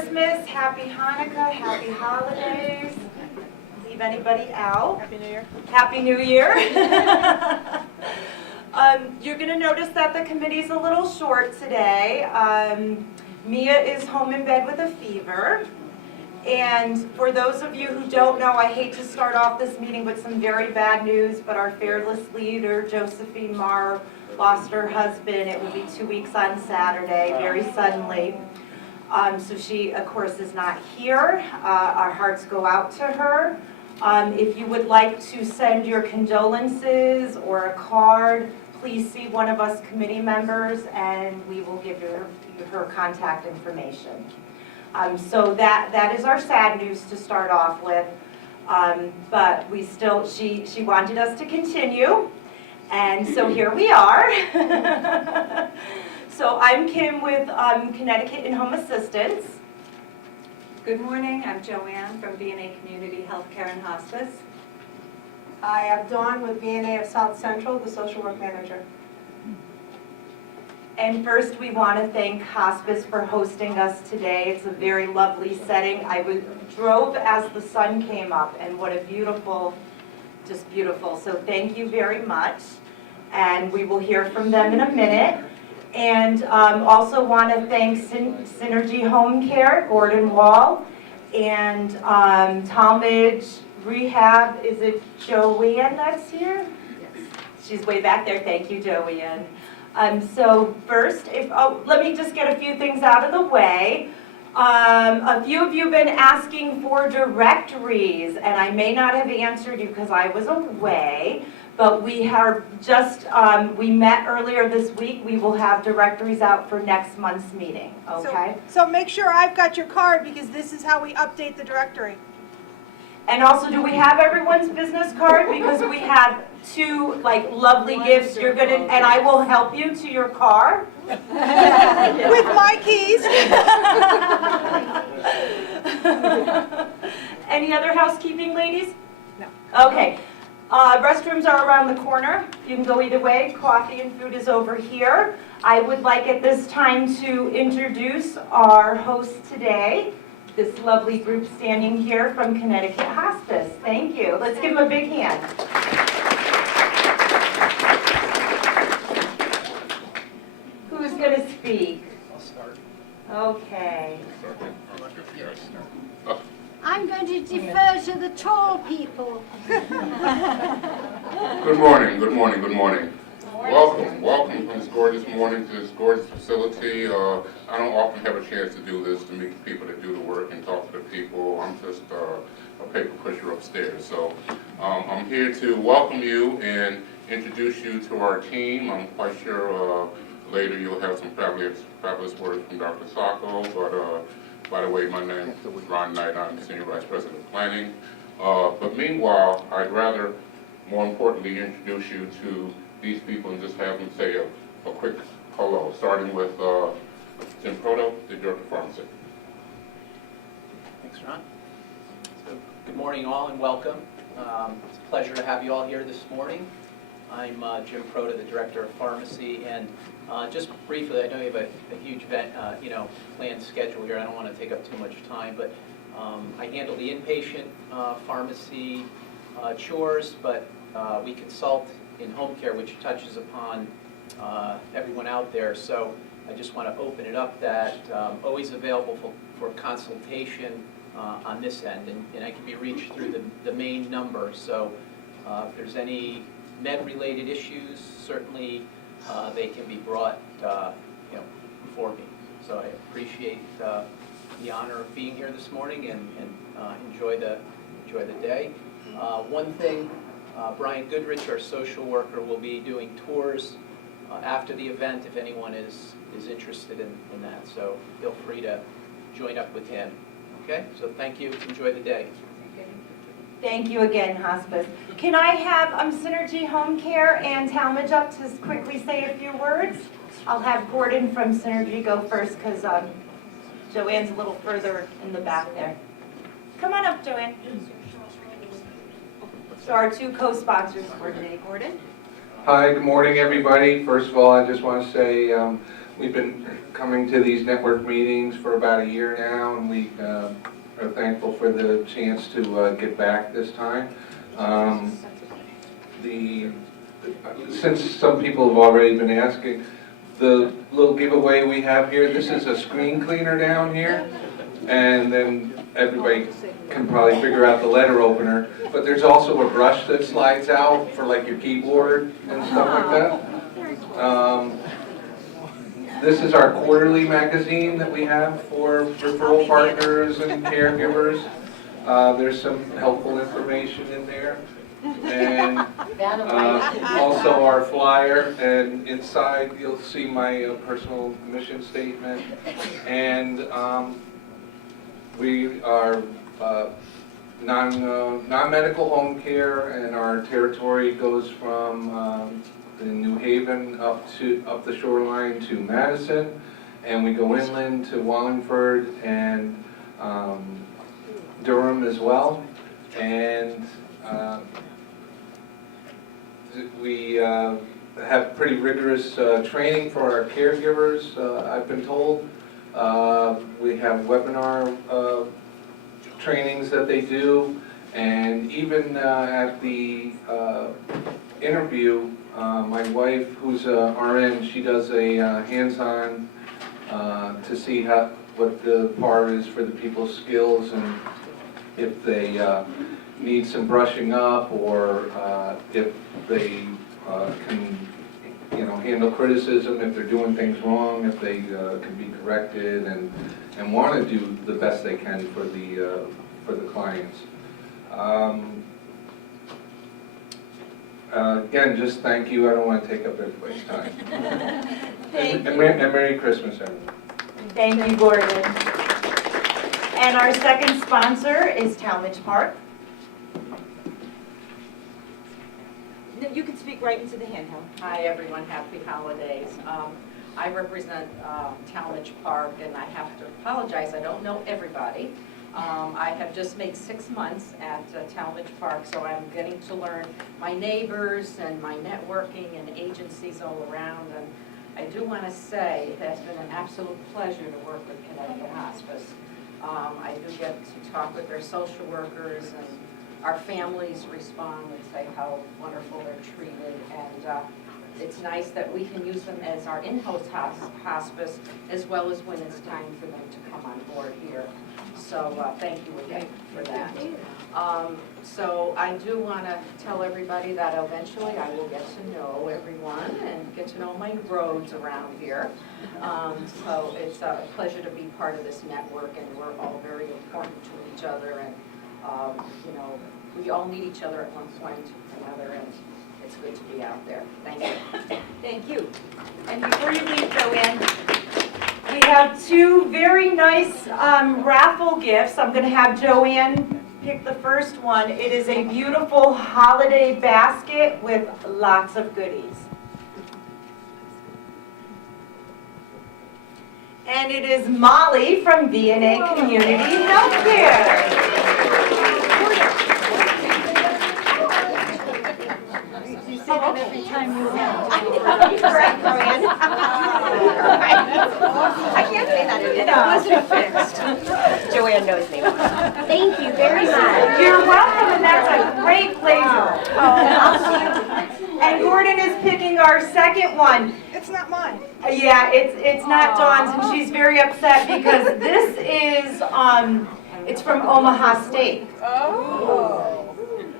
Christmas, happy Hanukkah, happy holidays. Leave anybody out? Happy New Year. Happy New Year. You're going to notice that the committee's a little short today. Mia is home in bed with a fever. And for those of you who don't know, I hate to start off this meeting with some very bad news, but our fearless leader, Josephine Marr, lost her husband. It will be 2 weeks on Saturday, very suddenly. So she, of course, is not here. Our hearts go out to her. If you would like to send your condolences or a card, please see one of us committee members and we will give her contact information. So that is our sad news to start off with. But we still, she wanted us to continue, and so here we are. So I'm Kim with Connecticut In-Home Assistance. Good morning, I'm Joanne from V&A Community Healthcare and Hospice. I am Dawn with V&A of South Central, the social work manager. And first, we want to thank Hospice for hosting us today. It's a very lovely setting. I drove as the sun came up, and what a beautiful, just beautiful. So thank you very much. And we will hear from them in a minute. And also want to thank Synergy Home Care, Gordon Wall, and Talmadge Rehab. Is it Joanne that's here? Yes. She's way back there. Thank you, Joanne. So first, let me just get a few things out of the way. A few of you have been asking for directories, and I may not have answered you because I was away, but we have just, we met earlier this week. We will have directories out for next month's meeting, okay? So make sure I've got your card because this is how we update the directory. And also, do we have everyone's business card? Because we have two lovely gifts. You're gonna, and I will help you to your car. With my keys. Any other housekeeping, ladies? No. Okay. Restrooms are around the corner. You can go either way. Coffee and food is over here. I would like at this time to introduce our host today, this lovely group standing here from Connecticut Hospice. Thank you. Let's give them a big hand. Who's going to speak? I'll start. Okay. I'm going to defer to the tall people. Good morning, good morning, good morning. Welcome from this gorgeous morning to this gorgeous facility. I don't often have a chance to do this, to meet the people that do the work and talk to the people. I'm just a paper pusher upstairs. So I'm here to welcome you and introduce you to our team. I'm quite sure later you'll have some fabulous words from Dr. Sacco, but by the way, my name is Ron Knight. I'm Senior Vice President of Planning. But meanwhile, I'd rather, more importantly, introduce you to these people and just have them say a quick hello, starting with Jim Proto, the Director of Pharmacy. Thanks, Ron. So, good morning, all, and welcome. It's a pleasure to have you all here this morning. I'm Jim Proto, the Director of Pharmacy, and just briefly, I know you have a huge planned schedule here. I don't want to take up too much time, but I handle the inpatient pharmacy chores, but we consult in home care, which touches upon everyone out there. So I just want to open it up that always available for consultation on this end, and I can be reached through the main number. So if there's any med-related issues, certainly they can be brought before me. So I appreciate the honor of being here this morning and enjoy the day. One thing, Brian Goodrich, our social worker, will be doing tours after the event if anyone is interested in that. So feel free to join up with him. Okay, so thank you. Enjoy the day. Thank you again, Hospice. Can I have Synergy Home Care and Talmadge up to quickly say a few words? I'll have Gordon from Synergy go first because Joanne's a little further in the back there. Come on up, Joanne. So our two co-sponsors for today, Gordon. Hi, good morning, everybody. First of all, I just want to say We've been coming to these network meetings for about a year now, and we are thankful for the chance to get back this time. Since some people have already been asking, the little giveaway we have here, this is a screen cleaner down here, and then everybody can probably figure out the letter opener, but there's also a brush that slides out for like your keyboard and stuff like that. This is our quarterly magazine that we have for referral partners and caregivers. There's some helpful information in there. And also our flyer, and inside you'll see my personal mission statement. And we are non-medical home care, and our territory goes from in New Haven up the shoreline to Madison, and we go inland to Wallingford and Durham as well. And we have pretty rigorous training for our caregivers, I've been told. We have webinar trainings that they do, and even at the interview, my wife, who's a RN, she does a hands-on to see what the PAR is for the people's skills, and if they need some brushing up, or if they can, handle criticism, if they're doing things wrong, if they can be corrected, and want to do the best they can for the clients. Again, just thank you. I don't want to take up everybody's time. Thank and you. Merry Christmas, everyone. Thank you, Gordon. And our second sponsor is Talmadge Park. No, you can speak right into the handheld. Hi everyone, happy holidays. I represent Talmadge Park, and I have to apologize, I don't know everybody. I have just made 6 months at Talmadge Park, so I'm getting to learn my neighbors and my networking and agencies all around. And I do want to say it has been an absolute pleasure to work with Connecticut Hospice. I do get to talk with their social workers, and our families respond and say how wonderful they're treated. And it's nice that we can use them as our in-house hospice, as well as when it's time for them to come on board here. So thank you again for that. So I do want to tell everybody that eventually I will get to know everyone and get to know my roads around here. So it's a pleasure to be part of this network, and we're all very important to each other. And we all need each other at one point or another, and it's good to be out there. Thank you. Thank you. And before you leave, Joanne, we have two very nice raffle gifts. I'm going to have Joanne pick the first one. It is a beautiful holiday basket with lots of goodies. And it is Molly from VNA Community Healthcare. You say that every time you have. Correct, Joanne. I can't say that anymore. It wasn't fixed. Joanne knows me. Thank you very much. You're welcome, and that's a great blazer. I'll see you. And Gordon is picking our second one. It's not mine. Yeah, it's not Dawn's, and she's very upset because this is it's from Omaha Steak. Oh.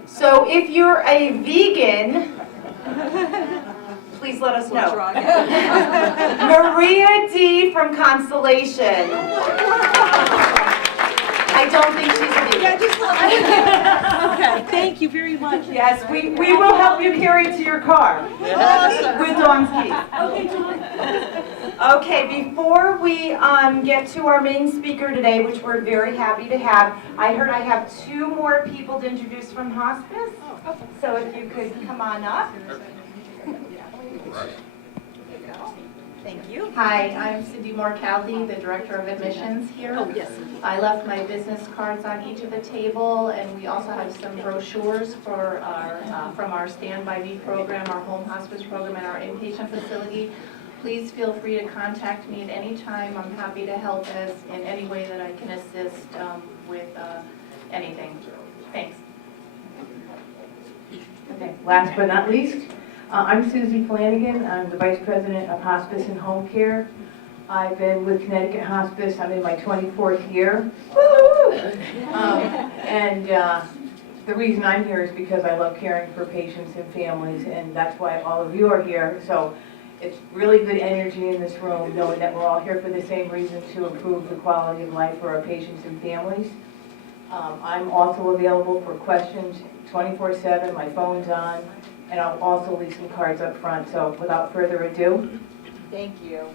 So if you're a vegan, please let us know. Maria D. from Constellation. I don't think she's a vegan. Yeah, just Okay, thank you very much. Yes, we will help you carry it to your car with Dawn's keys. Okay, before we get to our main speaker today, which we're very happy to have, I heard I have 2 more people to introduce from hospice. So if you could come on up. Thank you. Hi, I'm Cindy Moore-Caldy, the Director of Admissions here. Oh, yes. I left my business cards on each of the table, and we also have some brochures for our, from our Stand By Me program, our home hospice program, and our inpatient facility. please feel free to contact me at any time. I'm happy to help as in any way that I can assist with anything. Thanks. Okay, last but not least, I'm Susie Flanagan. I'm the Vice President of Hospice and Home Care. I've been with Connecticut Hospice. I'm in my 24th year. The reason I'm here is because I love caring for patients and families, and that's why all of you are here. So it's really good energy in this room, knowing that we're all here for the same reason, to improve the quality of life for our patients and families. I'm also available for questions 24/7. My phone's on, and I'll also leave some cards up front. So without further ado. Thank you.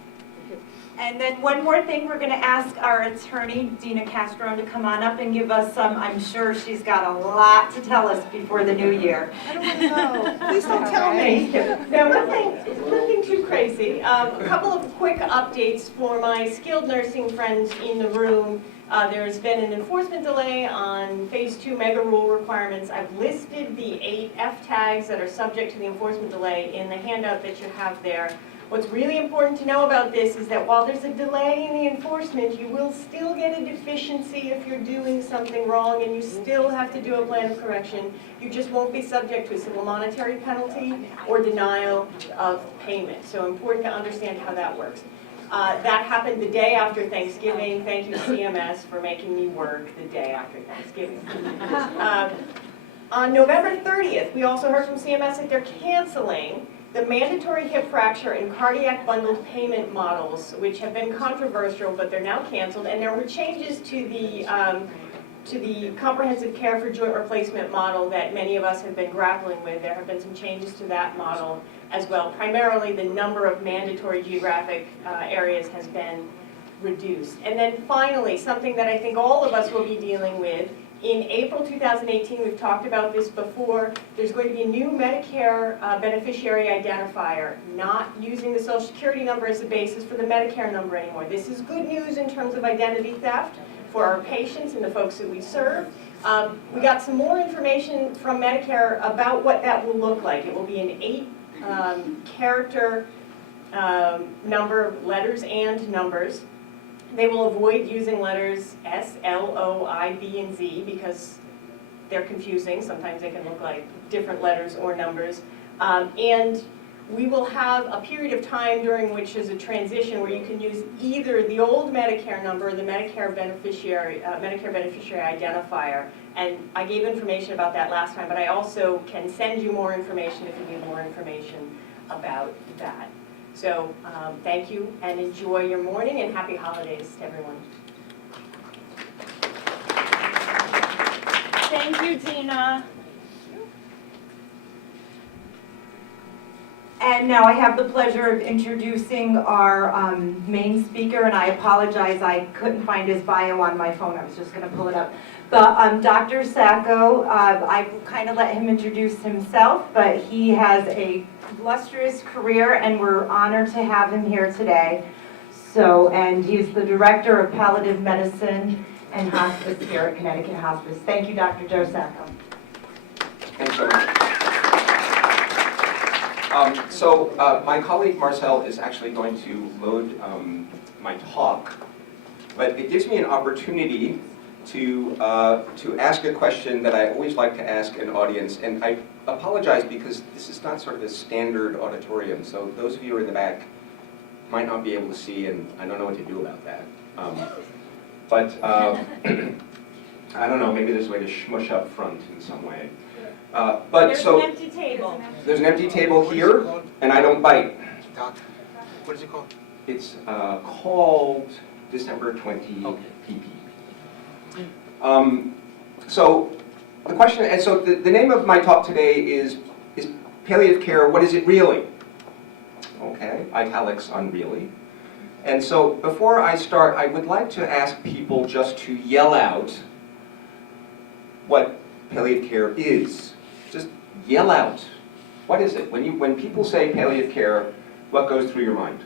And then one more thing, we're going to ask our attorney, Dina Castro, to come on up and give us some, I'm sure she's got a lot to tell us before the new year. I don't want to know. Please don't tell me. No, nothing too crazy. A couple of quick updates for my skilled nursing friends in the room. There's been an enforcement delay on phase 2 mega rule requirements. I've listed the 8 F tags that are subject to the enforcement delay in the handout that you have there. What's really important to know about this is that while there's a delay in the enforcement, you will still get a deficiency if you're doing something wrong, and you still have to do a plan of correction. You just won't be subject to a civil monetary penalty or denial of payment. So important to understand how that works. That happened the day after Thanksgiving. Thank you, CMS, for making me work the day after Thanksgiving. On November 30th, we also heard from CMS that they're canceling the mandatory hip fracture and cardiac bundled payment models, which have been controversial, but they're now canceled. And there were changes to the comprehensive care for joint replacement model that many of us have been grappling with. There have been some changes to that model as well. Primarily, the number of mandatory geographic areas has been reduced. And then finally, something that I think all of us will be dealing with, in April 2018, we've talked about this before, there's going to be a new Medicare beneficiary identifier, not using the Social Security number as the basis for the Medicare number anymore. This is good news in terms of identity theft for our patients and the folks that we serve. We got some more information from Medicare about what that will look like. It will be an 8-character number, letters and numbers. They will avoid using letters S, L, O, I, B, and Z because they're confusing. Sometimes they can look like different letters or numbers. And we will have a period of time during which is a transition where you can use either the old Medicare number or the Medicare beneficiary identifier. And I gave information about that last time, but I also can send you more information if you need more information about that. So thank you and enjoy your morning, and happy holidays to everyone. Thank you, Dina. And now I have the pleasure of introducing our main speaker, and I apologize, I couldn't find his bio on my phone. I was just going to pull it up. But Dr. Sacco, I kind of let him introduce himself, but he has a illustrious career, and we're honored to have him here today. So, and he's the Director of Palliative Medicine and Hospice here at Connecticut Hospice. Thank you, Dr. Joe Sacco. Thanks so much. My colleague Marcel is actually going to load my talk, but it gives me an opportunity to ask a question that I always like to ask an audience, and I apologize because this is not sort of a standard auditorium, so those of you who are in the back might not be able to see, and I don't know what to do about that. I don't know, maybe there's a way to shmush up front in some way. There's an empty table. There's an empty table here, and I don't bite. Doc, what is it called? It's called December 20 PP. So the question, and so the name of my talk today is palliative care, what is it really? Okay, italics on really. And so before I start, I would like to ask people just to yell out what palliative care is. Just yell out. What is it? When people say palliative care, what goes through your mind?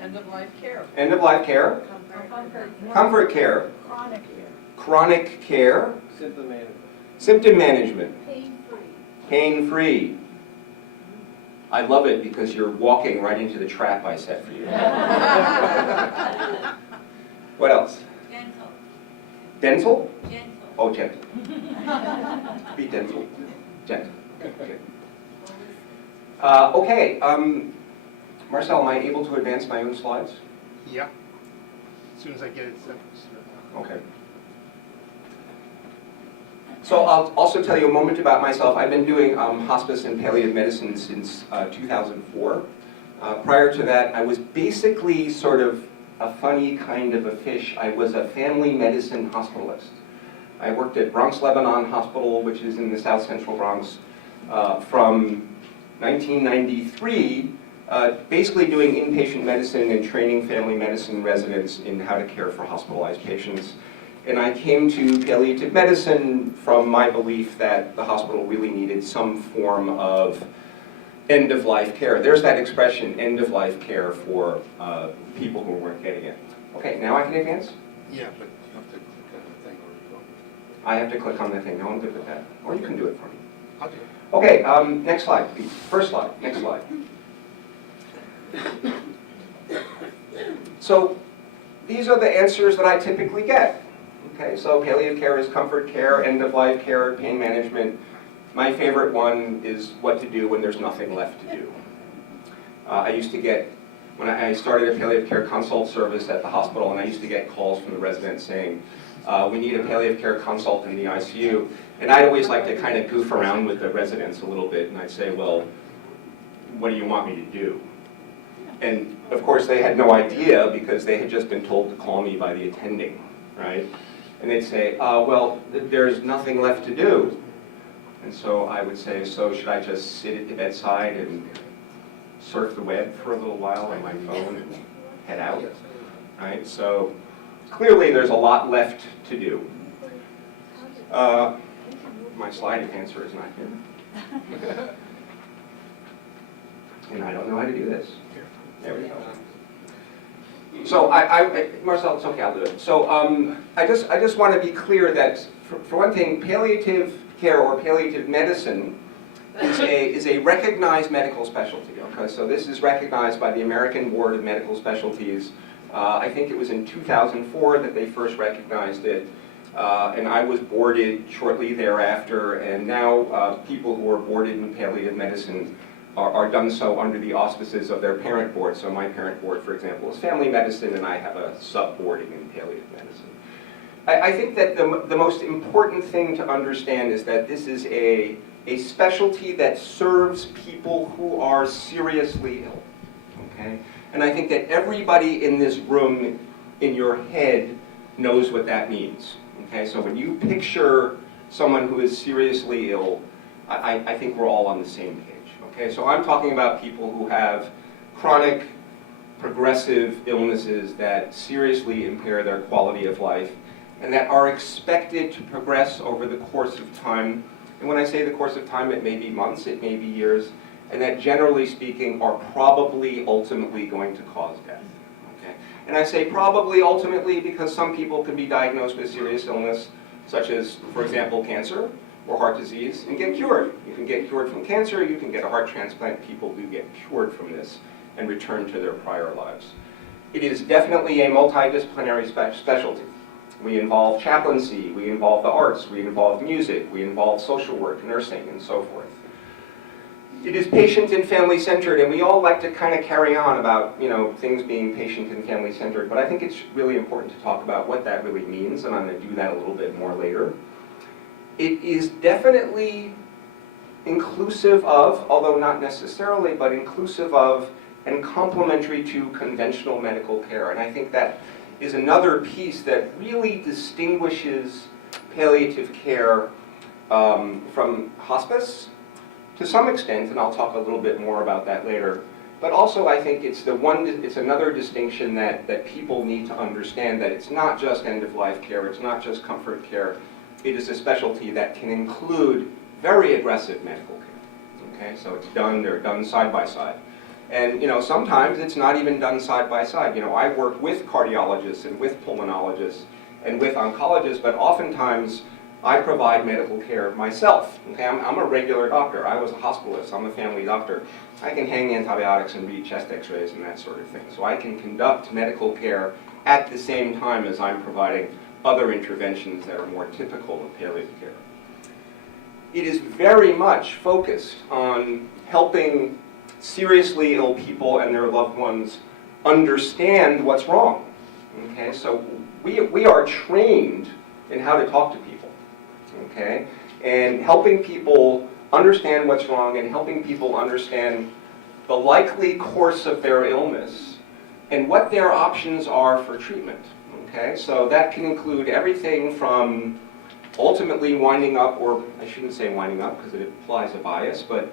End of life care. End of life care. Comfort care. Chronic care. Chronic care. Symptom management. Symptom management. Pain-free. Pain-free. I love it because you're walking right into the trap I set for you. What else? Gentle. Dental? Gentle. Oh, gentle. Be dental. Gentle. Okay. Okay. Marcel, am I able to advance my own slides? Yeah. As soon as I get it set. Okay. So I'll also tell you a moment about myself. I've been doing hospice and palliative medicine since 2004. Prior to that, I was basically sort of a funny kind of a fish. I was a family medicine hospitalist. I worked at Bronx Lebanon Hospital, which is in the South Central Bronx, from 1993, basically doing inpatient medicine and training family medicine residents in how to care for hospitalized patients. And I came to palliative medicine from my belief that the hospital really needed some form of end-of-life care. There's that expression, end-of-life care for people who weren't getting it. Okay, now I can advance? Yeah, but you have to click on the thing or you go. I have to click on the thing. No, I'm good with that. Or you can do it for me. I'll do it. Okay, next slide, please. First slide, next slide. So these are the answers that I typically get. Okay, so palliative care is comfort care, end-of-life care, pain management. My favorite one is what to do when there's nothing left to do. I used to get, when I started a palliative care consult service at the hospital, and I used to get calls from the residents saying, we need a palliative care consult in the ICU. And I'd always like to kind of goof around with the residents a little bit, and I'd say, well, what do you want me to do? And of course, they had no idea because they had just been told to call me by the attending, right? And they'd say, well, there's nothing left to do. And so I would say, so should I just sit at the bedside and surf the web for a little while on my phone and head out, right? So clearly there's a lot left to do. My slide answer is not here. And I don't know how to do this. There we go. So Marcel, it's okay, I'll do it. So I just want to be clear that, for one thing, palliative care or palliative medicine is a recognized medical specialty. Okay, so this is recognized by the American Board of Medical Specialties. I think it was in 2004 that they first recognized it, and I was boarded shortly thereafter. And now people who are boarded in palliative medicine are done so under the auspices of their parent board. So my parent board, for example, is family medicine, and I have a sub-boarding in palliative medicine. I think that the most important thing to understand is that this is a specialty that serves people who are seriously ill, okay? And I think that everybody in this room, in your head, knows what that means, okay? So when you picture someone who is seriously ill, I think we're all on the same page. Okay, so I'm talking about people who have chronic, progressive illnesses that seriously impair their quality of life and that are expected to progress over the course of time. And when I say the course of time, it may be months, it may be years, and that generally speaking are probably ultimately going to cause death. Okay? And I say probably ultimately because some people can be diagnosed with serious illness, such as, for example, cancer or heart disease, and get cured. You can get cured from cancer, you can get a heart transplant. People do get cured from this and return to their prior lives. It is definitely a multidisciplinary specialty. We involve chaplaincy, we involve the arts, we involve music, we involve social work, nursing, and so forth. It is patient and family-centered, and we all like to kind of carry on about, you know, things being patient and family-centered, but I think it's really important to talk about what that really means, and I'm going to do that a little bit more later. It is definitely inclusive of, although not necessarily, but inclusive of and complementary to conventional medical care. And I think that is another piece that really distinguishes palliative care from hospice to some extent, and I'll talk a little bit more about that later. But also I think it's another distinction that people need to understand, that it's not just end-of-life care, it's not just comfort care. It is a specialty that can include very aggressive medical care. Okay, so they're done side by side. And you know, sometimes it's not even done side by side. You know, I work with cardiologists and with pulmonologists and with oncologists, but oftentimes I provide medical care myself. Okay, I'm a regular doctor. I was a hospitalist. I'm a family doctor. I can hang antibiotics and read chest x-rays and that sort of thing. So I can conduct medical care at the same time as I'm providing other interventions that are more typical of palliative care. It is very much focused on helping seriously ill people and their loved ones understand what's wrong. Okay, so we are trained in how to talk to people, okay? And helping people understand what's wrong and helping people understand the likely course of their illness and what their options are for treatment, okay? So that can include everything from ultimately winding up, or I shouldn't say winding up because it implies a bias, but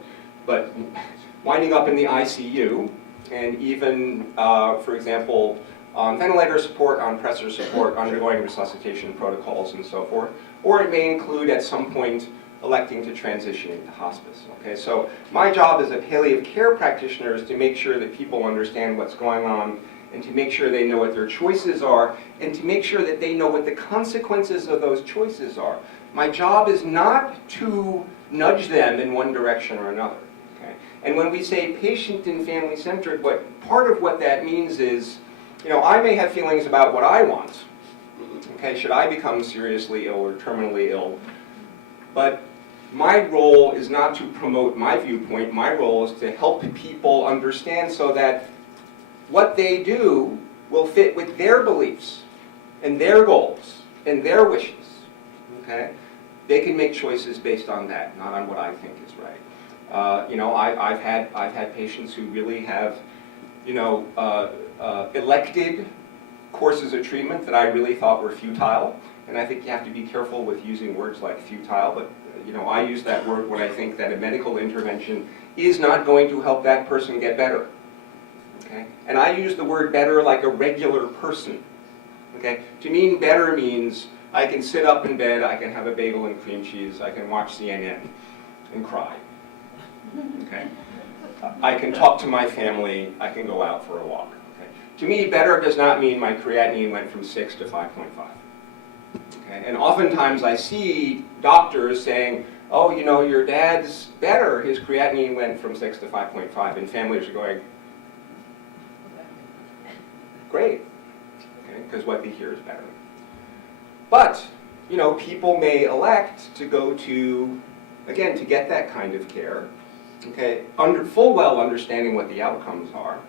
winding up in the ICU, and even, for example, on ventilator support, on pressor support, undergoing resuscitation protocols, and so forth. Or it may include, at some point, electing to transition into hospice. Okay, so my job as a palliative care practitioner is to make sure that people understand what's going on, and to make sure they know what their choices are, and to make sure that they know what the consequences of those choices are. My job is not to nudge them in one direction or another. Okay? And when we say patient and family-centered, part of what that means is, you know, I may have feelings about what I want. Okay, should I become seriously ill or terminally ill? But my role is not to promote my viewpoint. My role is to help people understand so that what they do will fit with their beliefs and their goals and their wishes. Okay, they can make choices based on that, not on what I think is right. You know, I've had patients who really have, you know, elected courses of treatment that I really thought were futile, and I think you have to be careful with using words like futile, but you know, I use that word when I think that a medical intervention is not going to help that person get better. Okay? And I use the word better like a regular person. Okay? To mean better means I can sit up in bed, I can have a bagel and cream cheese, I can watch CNN and cry. Okay? I can talk to my family, I can go out for a walk. Okay? To me, better does not mean my creatinine went from 6 to 5.5. Okay? And oftentimes I see doctors saying, oh, you know, your dad's better, his creatinine went from 6 to 5.5, and families are going, great, because what they hear is better. But, you know, people may elect to go to, again, to get that kind of care, okay, full well understanding what the outcomes are,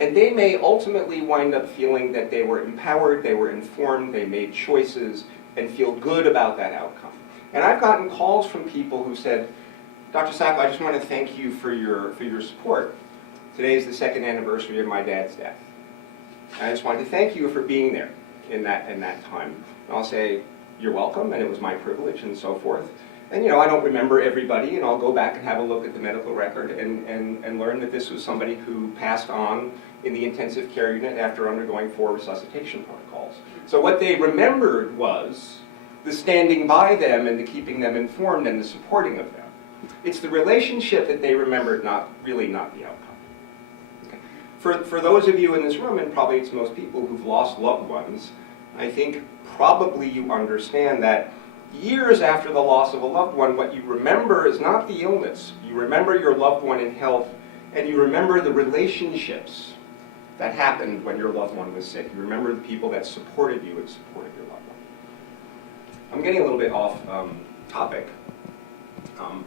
and they may ultimately wind up feeling that they were empowered, they were informed, they made choices, and feel good about that outcome. And I've gotten calls from people who said, Dr. Sacco, I just want to thank you for your support. Today is the 2nd anniversary of my dad's death. And I just wanted to thank you for being there in that time. And I'll say, you're welcome, and it was my privilege, and so forth. And you know, I don't remember everybody, and I'll go back and have a look at the medical record and learn that this was somebody who passed on in the intensive care unit after undergoing 4 resuscitation protocols. So what they remembered was the standing by them and the keeping them informed and the supporting of them. It's the relationship that they remembered, not the outcome. For those of you in this room, and probably it's most people who've lost loved ones, I think probably you understand that years after the loss of a loved one, what you remember is not the illness. You remember your loved one in health, and you remember the relationships that happened when your loved one was sick. You remember the people that supported you and supported your loved one. I'm getting a little bit off topic,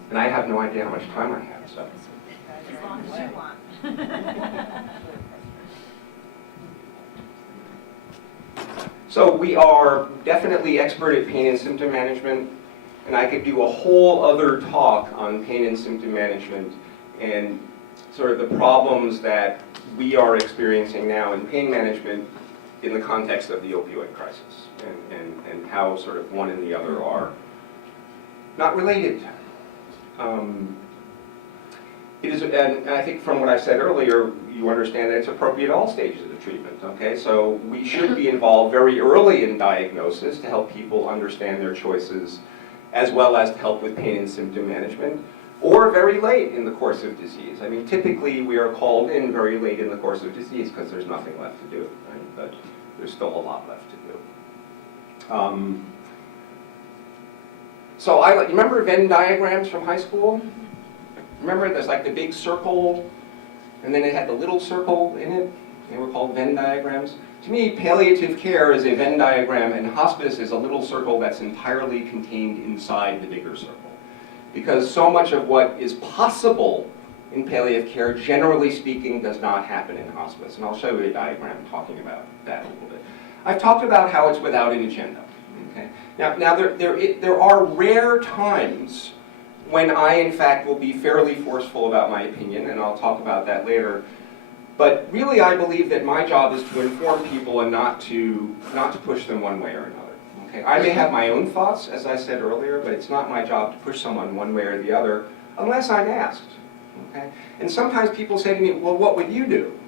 and I have no idea how much time I have, so. As long as you want. So we are definitely expert at pain and symptom management, and I could do a whole other talk on pain and symptom management and sort of the problems that we are experiencing now in pain management in the context of the opioid crisis, and how sort of one and the other are not related. It is, and I think from what I said earlier, you understand that it's appropriate at all stages of treatment, okay? So we should be involved very early in diagnosis to help people understand their choices, as well as to help with pain and symptom management, or very late in the course of disease. I mean, typically we are called in very late in the course of disease because there's nothing left to do, right? But there's still a lot left to do. So you remember Venn diagrams from high school? Remember there's like the big circle, and then it had the little circle in it? They were called Venn diagrams. To me, palliative care is a Venn diagram, and hospice is a little circle that's entirely contained inside the bigger circle. Because so much of what is possible in palliative care, generally speaking, does not happen in hospice. And I'll show you a diagram talking about that a little bit. I've talked about how it's without an agenda. Okay? Now there are rare times when I, in fact, will be fairly forceful about my opinion, and I'll talk about that later. But really, I believe that my job is to inform people and not to push them one way or another. Okay? I may have my own thoughts, as I said earlier, but it's not my job to push someone one way or the other unless I'm asked. Okay? And sometimes people say to me, well, what would you do?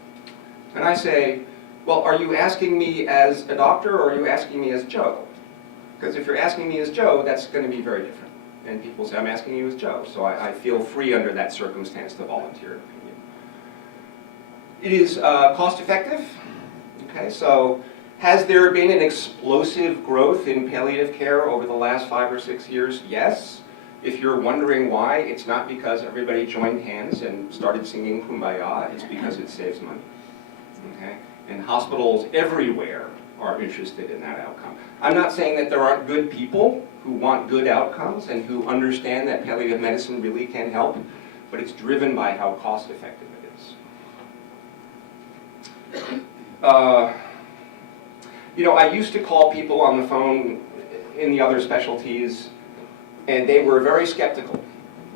And I say, well, are you asking me as a doctor or are you asking me as Joe? Because if you're asking me as Joe, that's going to be very different. And people say, I'm asking you as Joe. So I feel free under that circumstance to volunteer an opinion. It is cost effective. Okay, so has there been an explosive growth in palliative care over the last 5 or 6 years? Yes. If you're wondering why, it's not because everybody joined hands and started singing Kumbaya, it's because it saves money. Okay? And hospitals everywhere are interested in that outcome. I'm not saying that there aren't good people who want good outcomes and who understand that palliative medicine really can help, but it's driven by how cost effective it is. I used to call people on the phone in the other specialties, and they were very skeptical.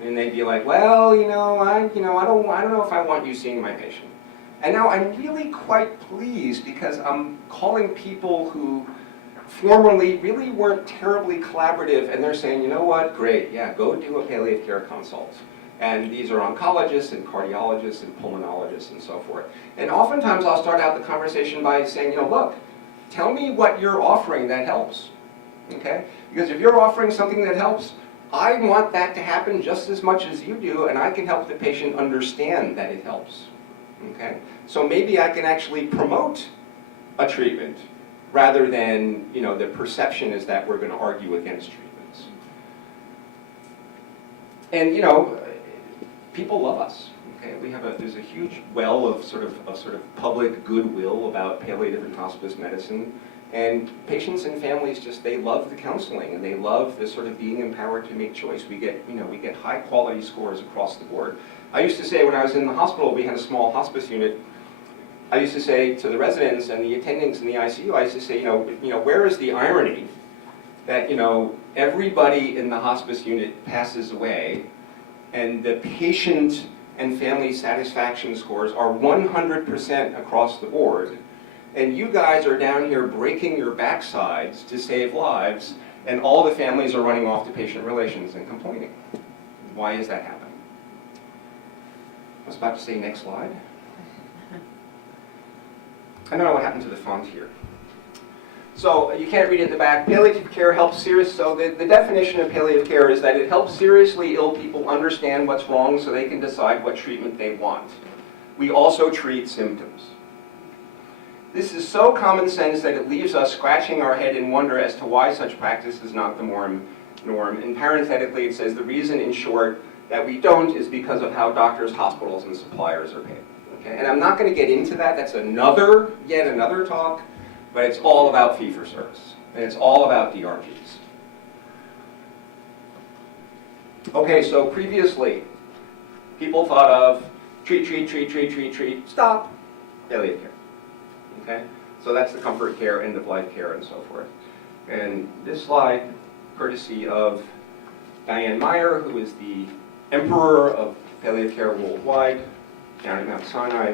And they'd be like, well, I don't know if I want you seeing my patient. And now I'm really quite pleased because I'm calling people who formerly really weren't terribly collaborative, and they're saying, you know what, great, yeah, go do a palliative care consult. And these are oncologists and cardiologists and pulmonologists and so forth. And oftentimes I'll start out the conversation by saying, look, tell me what you're offering that helps. Okay? Because if you're offering something that helps, I want that to happen just as much as you do, and I can help the patient understand that it helps. Okay? So maybe I can actually promote a treatment rather than, the perception is that we're going to argue against treatments. And, people love us. Okay? There's a huge well of sort of public goodwill about palliative and hospice medicine. And patients and families they love the counseling, and they love the sort of being empowered to make choice. We get high quality scores across the board. I used to say when I was in the hospital, we had a small hospice unit. I used to say to the residents and the attendings in the ICU, I used to say, where is the irony that, everybody in the hospice unit passes away, and the patient and family satisfaction scores are 100% across the board, and you guys are down here breaking your backsides to save lives, and all the families are running off to patient relations and complaining. Why is that happening? I was about to say next slide. I don't know what happened to the font here. So you can't read it in the back. Palliative care helps so the definition of palliative care is that it helps seriously ill people understand what's wrong so they can decide what treatment they want. We also treat symptoms. This is so common sense that it leaves us scratching our head in wonder as to why such practice is not the norm. And parenthetically it says the reason, in short, that we don't is because of how doctors, hospitals, and suppliers are paid. Okay? And I'm not going to get into that. That's yet another talk. But it's all about fee-for-service, and it's all about DRGs. Okay, so previously, people thought of treat, stop, palliative care. Okay, so that's the comfort care, end-of-life care, and so forth. And this slide, courtesy of Diane Meyer, who is the emperor of palliative care worldwide, down at Mount Sinai,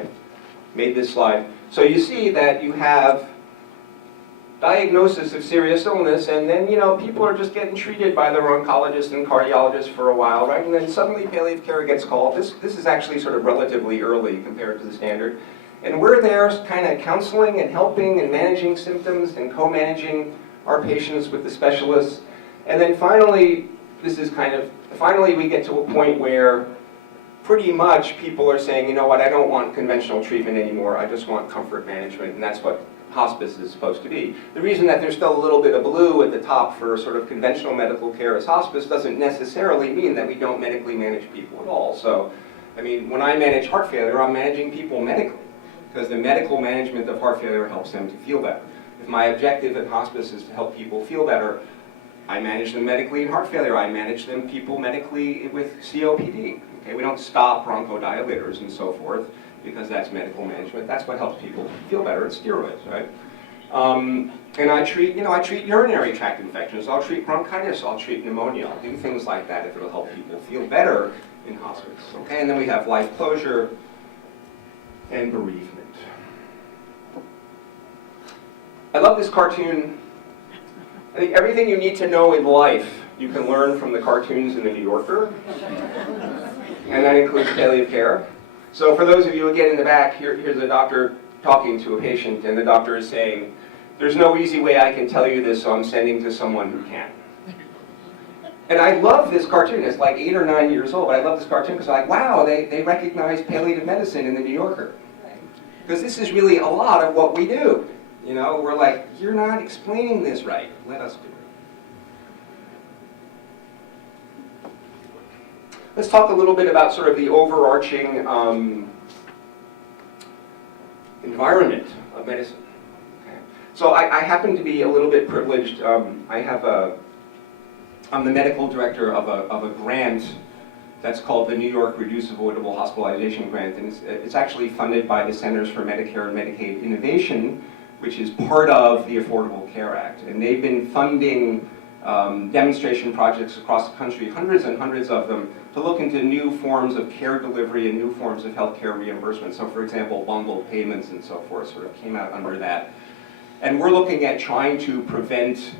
made this slide. So you see that you have diagnosis of serious illness, and then, people are just getting treated by their oncologist and cardiologist for a while, right? And then suddenly palliative care gets called. This is actually sort of relatively early compared to the standard. And we're there kind of counseling and helping and managing symptoms and co-managing our patients with the specialists. And then finally, finally we get to a point where pretty much people are saying, you know what, I don't want conventional treatment anymore, I just want comfort management, and that's what hospice is supposed to be. The reason that there's still a little bit of blue at the top for sort of conventional medical care as hospice doesn't necessarily mean that we don't medically manage people at all. So, I mean, when I manage heart failure, I'm managing people medically, because the medical management of heart failure helps them to feel better. If my objective at hospice is to help people feel better, I manage them medically in heart failure. I manage them people medically with COPD. Okay, we don't stop bronchodilators and so forth, because that's medical management. That's what helps people feel better. It's steroids, right? And I treat urinary tract infections. I'll treat bronchitis. I'll treat pneumonia. I'll do things like that if it'll help people feel better in hospice. Okay, and then we have life closure and bereavement. I love this cartoon. I think everything you need to know in life you can learn from the cartoons in the New Yorker, and that includes palliative care. So for those of you again in the back, here's a doctor talking to a patient, and the doctor is saying, "There's no easy way I can tell you this, so I'm sending to someone who can." And I love this cartoon. It's like 8 or 9 years old, but I love this cartoon because I'm like, wow, they recognize palliative medicine in the New Yorker. Because this is really a lot of what we do. You know, we're like, you're not explaining this right. Let us do it. Let's talk a little bit about sort of the overarching environment of medicine. Okay. So I happen to be a little bit privileged. I'm the medical director of a grant that's called the New York Reduce Avoidable Hospitalization Grant, and it's actually funded by the Centers for Medicare and Medicaid Innovation, which is part of the Affordable Care Act. And they've been funding demonstration projects across the country, hundreds and hundreds of them, to look into new forms of care delivery and new forms of healthcare reimbursement. So for example, bundled payments and so forth sort of came out under that. And we're looking at trying to prevent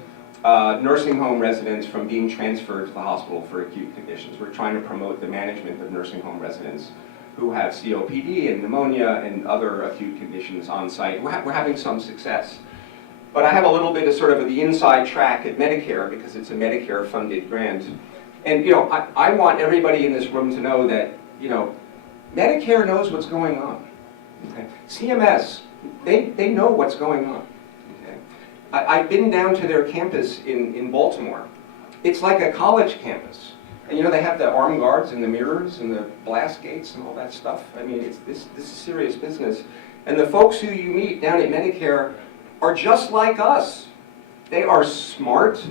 nursing home residents from being transferred to the hospital for acute conditions. We're trying to promote the management of nursing home residents who have COPD and pneumonia and other acute conditions on site. We're having some success. But I have a little bit of sort of the inside track at Medicare because it's a Medicare-funded grant. And you know, I want everybody in this room to know that, you know, Medicare knows what's going on. Okay? CMS, they know what's going on. Okay? I've been down to their campus in Baltimore. It's like a college campus. And you know, they have the armed guards and the mirrors and the blast gates and all that stuff. I mean, this is serious business. And the folks who you meet down at Medicare are just like us. They are smart,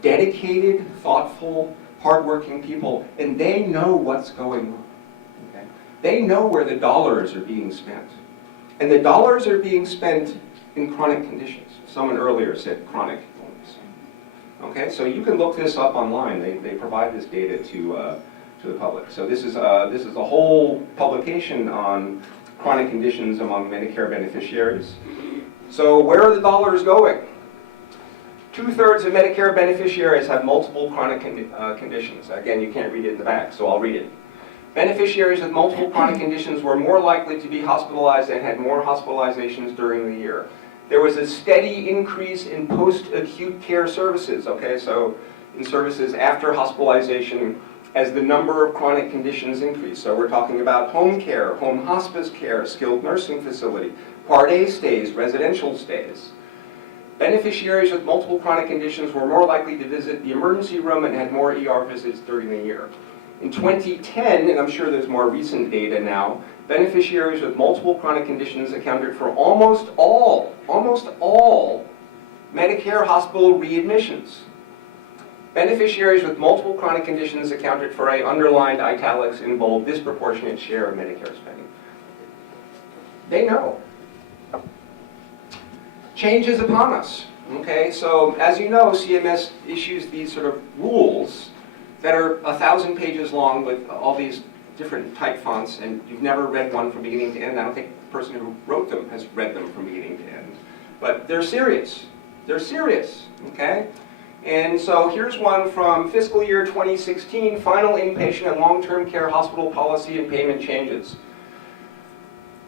dedicated, thoughtful, hardworking people, and they know what's going on. Okay? They know where the dollars are being spent. And the dollars are being spent in chronic conditions. Someone earlier said chronic illness. Okay, so you can look this up online. They provide this data to the public. So this is a whole publication on chronic conditions among Medicare beneficiaries. So where are the dollars going? 2/3 of Medicare beneficiaries have multiple chronic conditions. Again, you can't read it in the back, so I'll read it. Beneficiaries with multiple chronic conditions were more likely to be hospitalized and had more hospitalizations during the year. There was a steady increase in post-acute care services, okay, so in services after hospitalization as the number of chronic conditions increased. So we're talking about home care, home hospice care, skilled nursing facility, Part A stays, residential stays. Beneficiaries with multiple chronic conditions were more likely to visit the emergency room and had more ER visits during the year. In 2010, and I'm sure there's more recent data now, beneficiaries with multiple chronic conditions accounted for almost all Medicare hospital readmissions. Beneficiaries with multiple chronic conditions accounted for a underlined italics in bold disproportionate share of Medicare spending. They know. Change is upon us. Okay, so as you know, CMS issues these sort of rules that are 1,000 pages long with all these different type fonts, and you've never read one from beginning to end. I don't think the person who wrote them has read them from beginning to end. But they're serious. They're serious, okay? And so here's one from fiscal year 2016, final inpatient and long-term care hospital policy and payment changes.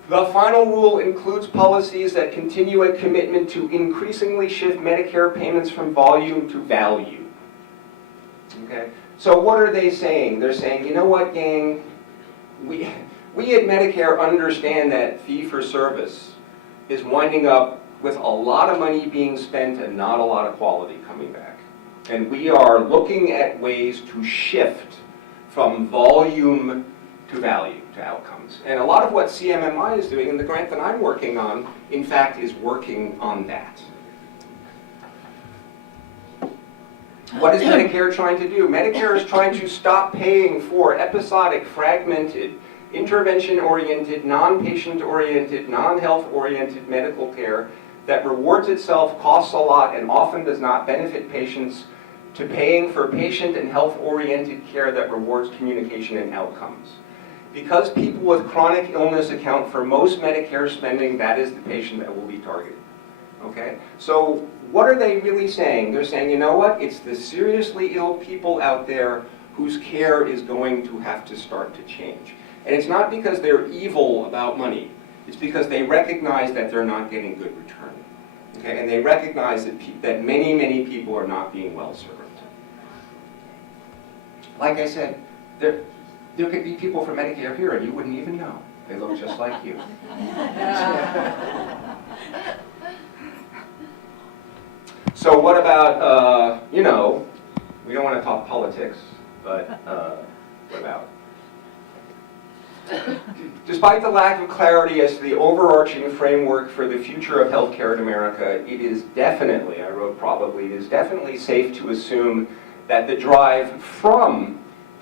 The final rule includes policies that continue a commitment to increasingly shift Medicare payments from volume to value. Okay? So what are they saying? They're saying, you know what, gang? We at Medicare understand that fee-for-service is winding up with a lot of money being spent and not a lot of quality coming back. And we are looking at ways to shift from volume to value, to outcomes. And a lot of what CMMI is doing, and the grant that I'm working on, in fact, is working on that. What is Medicare trying to do? Medicare is trying to stop paying for episodic, fragmented, intervention-oriented, non-patient-oriented, non-health-oriented medical care that rewards itself, costs a lot, and often does not benefit patients, to paying for patient and health-oriented care that rewards communication and outcomes. Because people with chronic illness account for most Medicare spending, that is the patient that will be targeted. Okay? So what are they really saying? They're saying, you know what? It's the seriously ill people out there whose care is going to have to start to change. And it's not because they're evil about money. It's because they recognize that they're not getting good return. Okay? And they recognize that many, many people are not being well served. Like I said, there could be people from Medicare here and you wouldn't even know. They look just like you. So what about, we don't want to talk politics, but what about? Despite the lack of clarity as to the overarching framework for the future of healthcare in America, it is definitely, I wrote probably, it is definitely safe to assume that the drive from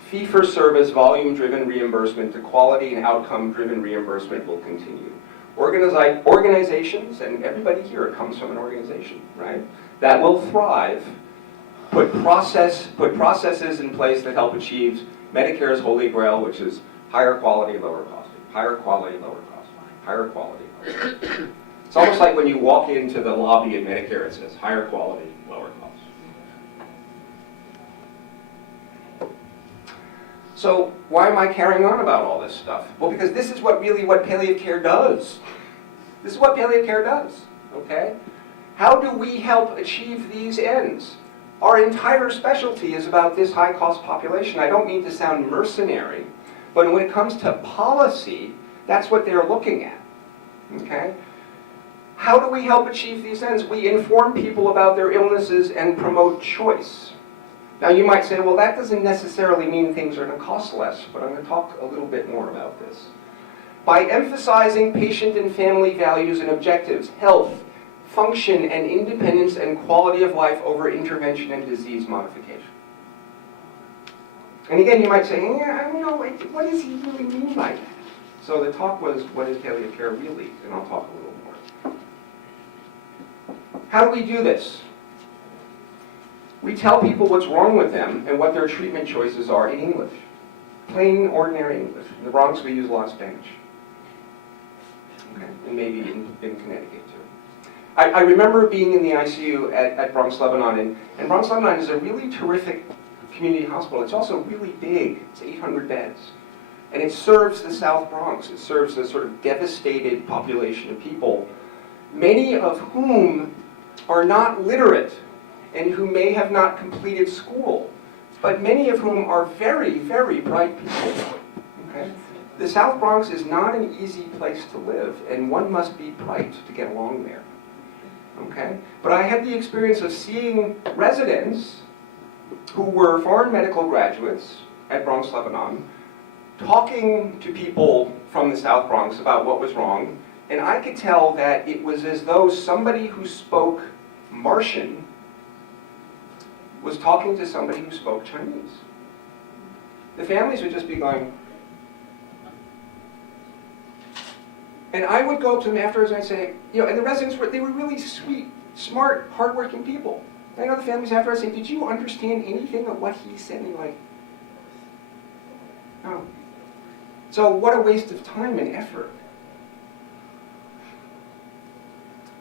fee-for-service, volume-driven reimbursement to quality and outcome-driven reimbursement will continue. Organizations, and everybody here comes from an organization, right, that will thrive, put processes in place that help achieve Medicare's holy grail, which is higher quality, lower cost, higher quality, lower cost, higher quality, lower cost. It's almost like when you walk into the lobby at Medicare, it says higher quality, lower cost. So why am I carrying on about all this stuff? Well, because this is what palliative care does. This is what palliative care does, okay? How do we help achieve these ends? Our entire specialty is about this high-cost population. I don't mean to sound mercenary, but when it comes to policy, that's what they're looking at, okay? How do we help achieve these ends? We inform people about their illnesses and promote choice. Now you might say, well, that doesn't necessarily mean things are going to cost less, but I'm going to talk a little bit more about this. By emphasizing patient and family values and objectives, health, function, and independence and quality of life over intervention and disease modification. And again, you might say, yeah, I don't know, what does he really mean by that? So the talk was, what is palliative care really? And I'll talk a little more. How do we do this? We tell people what's wrong with them and what their treatment choices are in English. Plain, ordinary English. In the Bronx, we use a lot of Spanish. Okay? And maybe in Connecticut, too. I remember being in the ICU at Bronx Lebanon, and Bronx Lebanon is a really terrific community hospital. It's also really big. It's 800 beds. And it serves the South Bronx. It serves a sort of devastated population of people, many of whom are not literate and who may have not completed school, but many of whom are very, very bright people. Okay? The South Bronx is not an easy place to live, and one must be bright to get along there. Okay? But I had the experience of seeing residents who were foreign medical graduates at Bronx Lebanon talking to people from the South Bronx about what was wrong, and I could tell that it was as though somebody who spoke Martian was talking to somebody who spoke Chinese. The families would just be going, and I would go up to them afterwards and I'd say, and the residents they were really sweet, smart, hardworking people. And I know the families afterwards say, did you understand anything of what he said? And you're like, no. So what a waste of time and effort.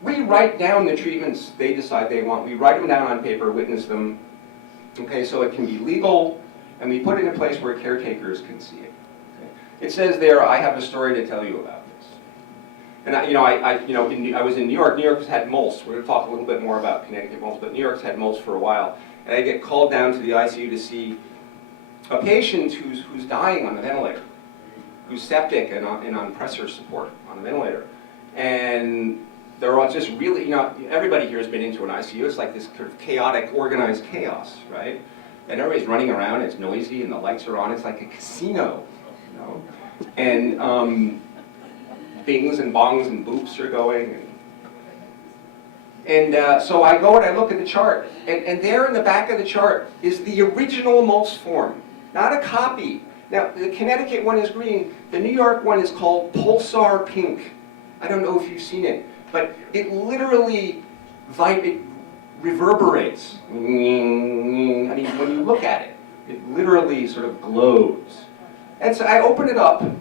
We write down the treatments they decide they want. We write them down on paper, witness them, okay, so it can be legal, and we put it in a place where caretakers can see it. Okay? It says there, I have a story to tell you about this. And I was in New York. New York's had MOLS. We're going to talk a little bit more about Connecticut MOLS, but New York's had MOLS for a while. And I get called down to the ICU to see a patient who's dying on the ventilator, who's septic and on pressor support on the ventilator. And they're all just really, everybody here has been into an ICU. It's like this sort of chaotic, organized chaos, right? And everybody's running around, it's noisy, and the lights are on. It's like a casino, And bings and bongs and boops are going. And so I go and I look at the chart. And there in the back of the chart is the original MULS form, not a copy. Now, the Connecticut one is green. The New York one is called Pulsar Pink. I don't know if you've seen it, but it literally reverberates. I mean, when you look at it, it literally sort of glows. And so I open it up, and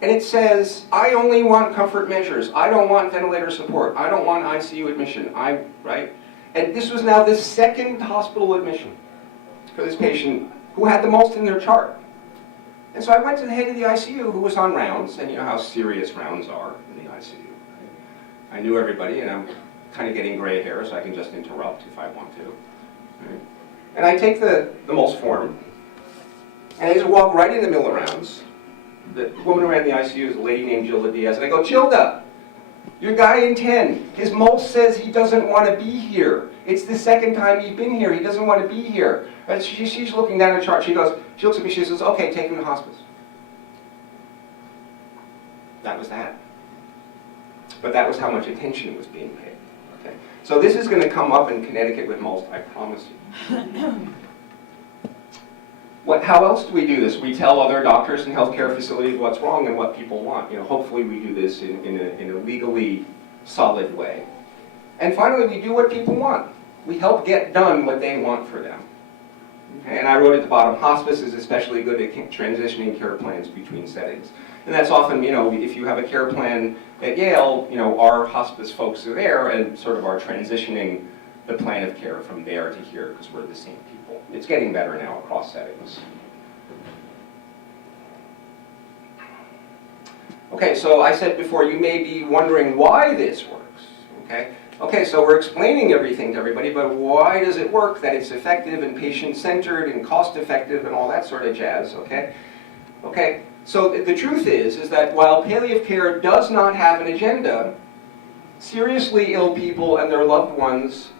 it says, I only want comfort measures. I don't want ventilator support. I don't want ICU admission. Right? And this was now the second hospital admission for this patient who had the most in their chart. And so I went to the head of the ICU who was on rounds, and you know how serious rounds are in the ICU. Right? I knew everybody, and I'm kind of getting gray hair, so I can just interrupt if I want to. Right? And I take the MULS form, and I just walk right in the middle of rounds. The woman who ran the ICU is a lady named Gilda Diaz, and I go, Gilda, your guy in 10, his MULS says he doesn't want to be here. It's the second time he's been here. He doesn't want to be here. But she's looking down at the chart. She looks at me, she says, okay, take him to hospice. That was that. But that was how much attention was being paid. Okay? So this is going to come up in Connecticut with MULS, I promise you. How else do we do this? We tell other doctors and healthcare facilities what's wrong and what people want. Hopefully we do this in a legally solid way. And finally, we do what people want. We help get done what they want for them. Okay? And I wrote at the bottom, hospice is especially good at transitioning care plans between settings. And that's often, if you have a care plan at Yale, our hospice folks are there and sort of are transitioning the plan of care from there to here because we're the same people. It's getting better now across settings. Okay, so I said before, you may be wondering why this works. Okay, so we're explaining everything to everybody, but why does it work, that it's effective and patient-centered and cost-effective and all that sort of jazz, okay? Okay, so the truth is that while palliative care does not have an agenda, seriously ill people and their loved ones,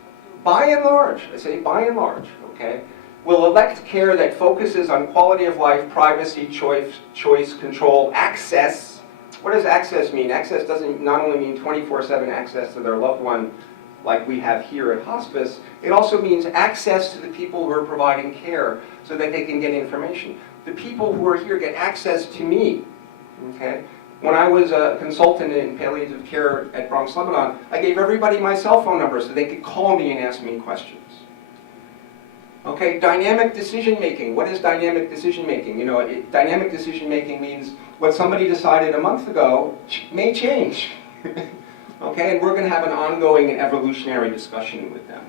by and large, I say by and large, okay, will elect care that focuses on quality of life, privacy, choice, control, access. What does access mean? Access doesn't not only mean 24/7 access to their loved one like we have here at hospice, it also means access to the people who are providing care so that they can get information. The people who are here get access to me, okay? When I was a consultant in palliative care at Bronx Lebanon, I gave everybody my cell phone number so they could call me and ask me questions. Okay, dynamic decision making. What is dynamic decision making? Dynamic decision making means what somebody decided a month ago may change. Okay, and we're going to have an ongoing and evolutionary discussion with them,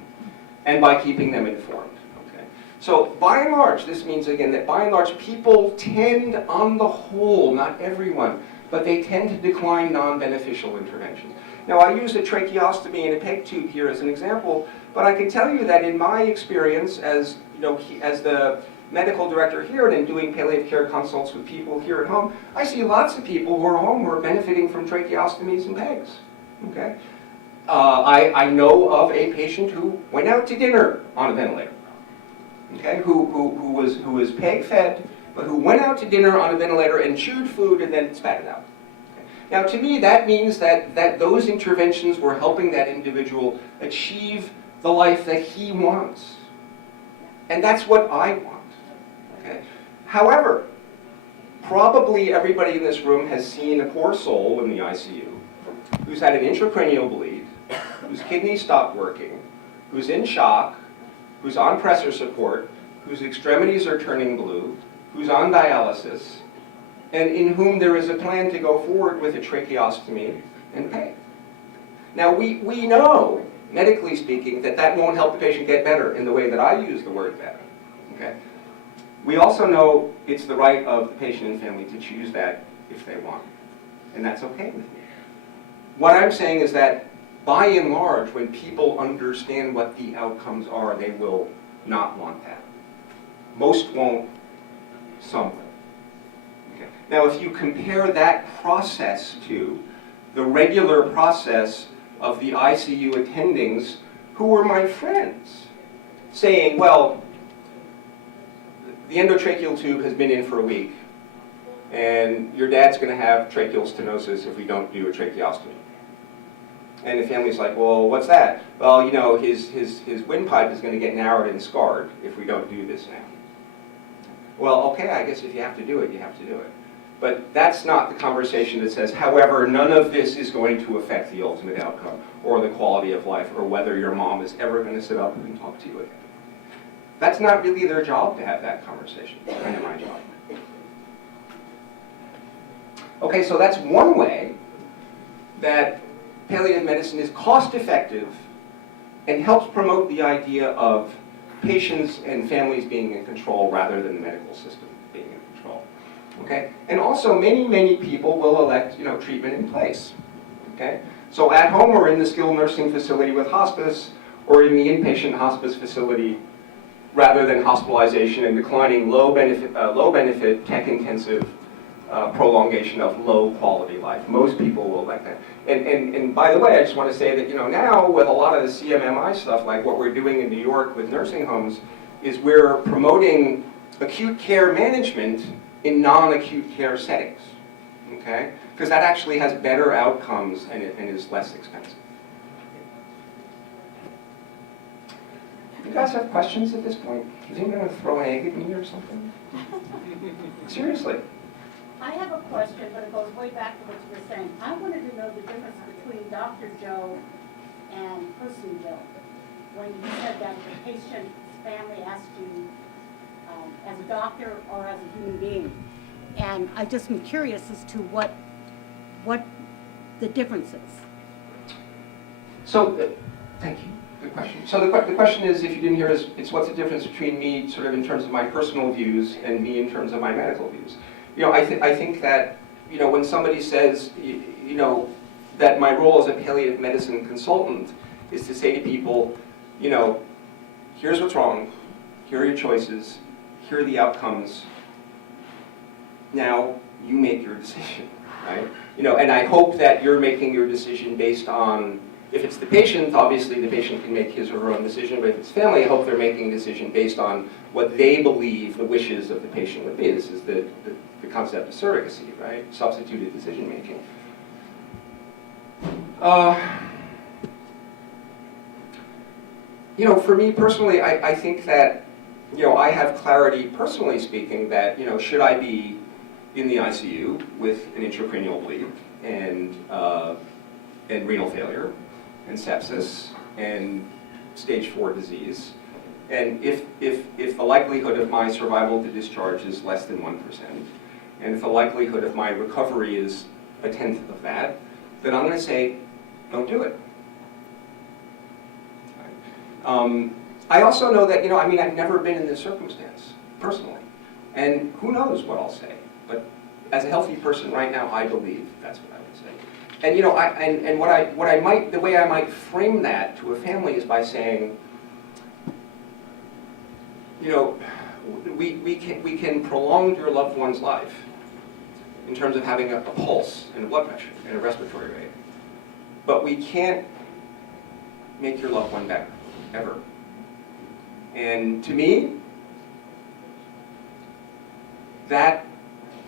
and by keeping them informed. Okay, so by and large, this means again that by and large people tend, on the whole, not everyone, but they tend to decline non-beneficial interventions. Now, I use a tracheostomy and a PEG tube here as an example, but I can tell you that in my experience as the medical director here and in doing palliative care consults with people here at home, I see lots of people who are home who are benefiting from tracheostomies and PEGs. Okay, I know of a patient who went out to dinner on a ventilator. Okay, who was PEG fed, but who went out to dinner on a ventilator and chewed food and then spat it out. Okay. Now, to me, that means that those interventions were helping that individual achieve the life that he wants. And that's what I want. Okay? However, probably everybody in this room has seen a poor soul in the ICU who's had an intracranial bleed, whose kidneys stopped working, who's in shock, who's on pressor support, whose extremities are turning blue, who's on dialysis, and in whom there is a plan to go forward with a tracheostomy and PEG. Now, we know, medically speaking, that won't help the patient get better in the way that I use the word better. Okay? We also know it's the right of the patient and family to choose that if they want, and that's okay with me. What I'm saying is that, by and large, when people understand what the outcomes are, they will not want that. Most won't, some will. Okay. Now, if you compare that process to the regular process of the ICU attendings who were my friends, saying, well, the endotracheal tube has been in for a week, and your dad's going to have tracheal stenosis if we don't do a tracheostomy. And the family's like, well, what's that? Well, you know, his windpipe is going to get narrowed and scarred if we don't do this now. Well, okay, I guess if you have to do it, you have to do it. But that's not the conversation that says, however, none of this is going to affect the ultimate outcome or the quality of life or whether your mom is ever going to sit up and talk to you again. That's not really their job to have that conversation. It's kind of my job. Okay, so that's one way that palliative medicine is cost-effective and helps promote the idea of patients and families being in control rather than the medical system being in control. Okay? And also, many, many people will elect, you know, treatment in place. Okay? So at home or in the skilled nursing facility with hospice or in the inpatient hospice facility rather than hospitalization and declining low benefit tech-intensive prolongation of low quality life. Most people will like that. And by the way, I just want to say that, you know, now with a lot of the CMMI stuff, like what we're doing in New York with nursing homes, is we're promoting acute care management in non-acute care settings, okay? Because that actually has better outcomes and is less expensive. You guys have questions at this point? Is anyone going to throw an egg at me or something? Seriously. I have a question, but it goes way back to what you were saying. I wanted to know the difference between Dr. Joe and Person Joe. When you said that the patient's family asked you as a doctor or as a human being. And I just am curious as to what the difference is. So, thank you. Good question. So the question is, if you didn't hear, it's what's the difference between me sort of in terms of my personal views and me in terms of my medical views. You know, I think that, you know, when somebody says, you know, that my role as a palliative medicine consultant is to say to people, you know, here's what's wrong, here are your choices, here are the outcomes, now you make your decision, right? You know, and I hope that you're making your decision based on, if it's the patient, obviously the patient can make his or her own decision, but if it's family, I hope they're making a decision based on what they believe the wishes of the patient would be. This is the concept of surrogacy, right? Substituted decision making. You know, for me personally, I think that, you know, I have clarity, personally speaking, that, you know, should I be in the ICU with an intracranial bleed and renal failure and sepsis and stage 4 disease, and if the likelihood of my survival to discharge is less than 1%, and if the likelihood of my recovery is 1/10 of that, then I'm going to say, don't do it. I also know that, you know, I mean, I've never been in this circumstance, personally, and who knows what I'll say, but as a healthy person right now, I believe that's what I would say. And, you know, the way I might frame that to a family is by saying, you know, we can prolong your loved one's life in terms of having a pulse and a blood pressure and a respiratory rate, but we can't make your loved one better, ever. And to me, that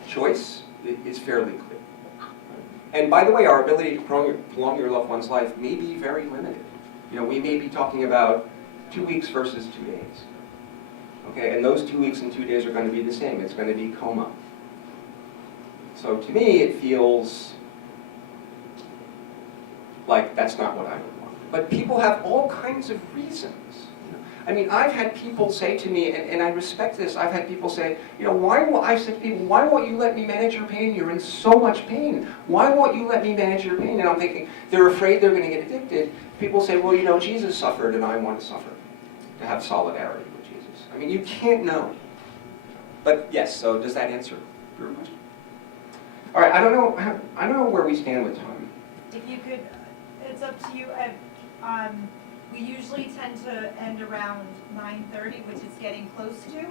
choice is fairly clear. And by the way, our ability to prolong your loved one's life may be very limited. You know, we may be talking about 2 weeks versus 2 days. Okay, and those 2 weeks and 2 days are going to be the same. It's going to be coma. So to me, it feels like that's not what I would want. But people have all kinds of reasons. I mean, I've had people say to me, and I respect this, I've had people say, you know, I've said to people, why won't you let me manage your pain? You're in so much pain. Why won't you let me manage your pain? And I'm thinking, they're afraid they're going to get addicted. People say, well, you know, Jesus suffered and I want to suffer, to have solidarity with Jesus. I mean, you can't know. But yes, so does that answer your question? All right, I don't know where we stand with time. If you could, it's up to you. We usually tend to end around 9:30, which is getting close to.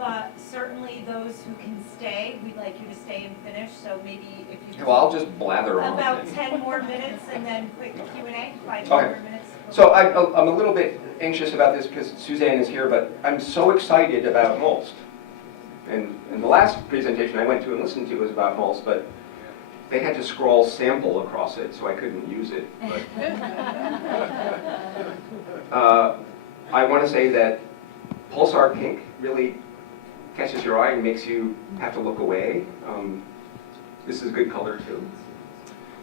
but certainly those who can stay, we'd like you to stay and finish, so maybe if you. Well, I'll just blather on. About 10 more minutes and then quick Q&A, 5 Okay. more minutes. So I'm a little bit anxious about this because Suzanne is here, but I'm so excited about MOLST. And the last presentation I went to and listened to was about MOLST, but they had to scroll sample across it, so I couldn't use it. But, I want to say that Pulsar Pink really catches your eye and makes you have to look away. This is a good color too.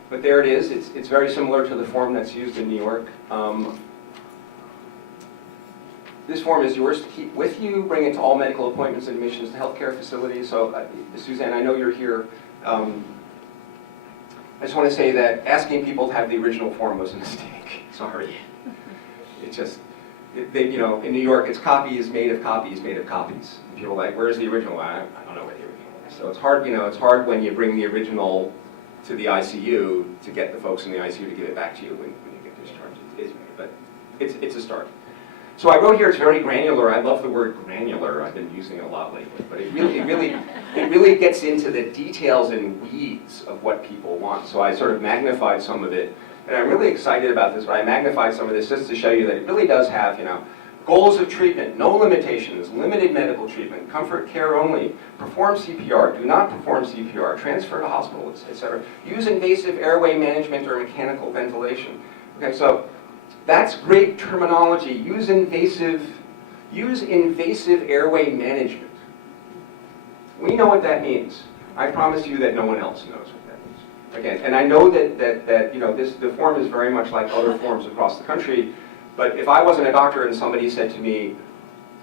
But there it is. It's very similar to the form that's used in New York. This form is yours to keep with you. Bring it to all medical appointments and admissions to healthcare facilities. So, Suzanne, I know you're here. I just want to say that asking people to have the original form was a mistake. Sorry. It just, you know, in New York, it's copy is made of copies made of copies. And people are like, where's the original? I don't know where the original is. So it's hard, you know, it's hard when you bring the original to the ICU to get the folks in the ICU to give it back to you when you get discharged. But it's a start. So I wrote here it's very granular. I love the word granular. I've been using it a lot lately. But it really gets into the details and weeds of what people want. So I sort of magnified some of it. And I'm really excited about this, but I magnified some of this just to show you that it really does have, you know, goals of treatment, no limitations, limited medical treatment, comfort care only, perform CPR, do not perform CPR, transfer to hospital, etc. Use invasive airway management or mechanical ventilation. Okay, so that's great terminology. Use invasive airway management. We know what that means. I promise you that no one else knows what that means. Again, and I know that you know the form is very much like other forms across the country. But if I wasn't a doctor and somebody said to me,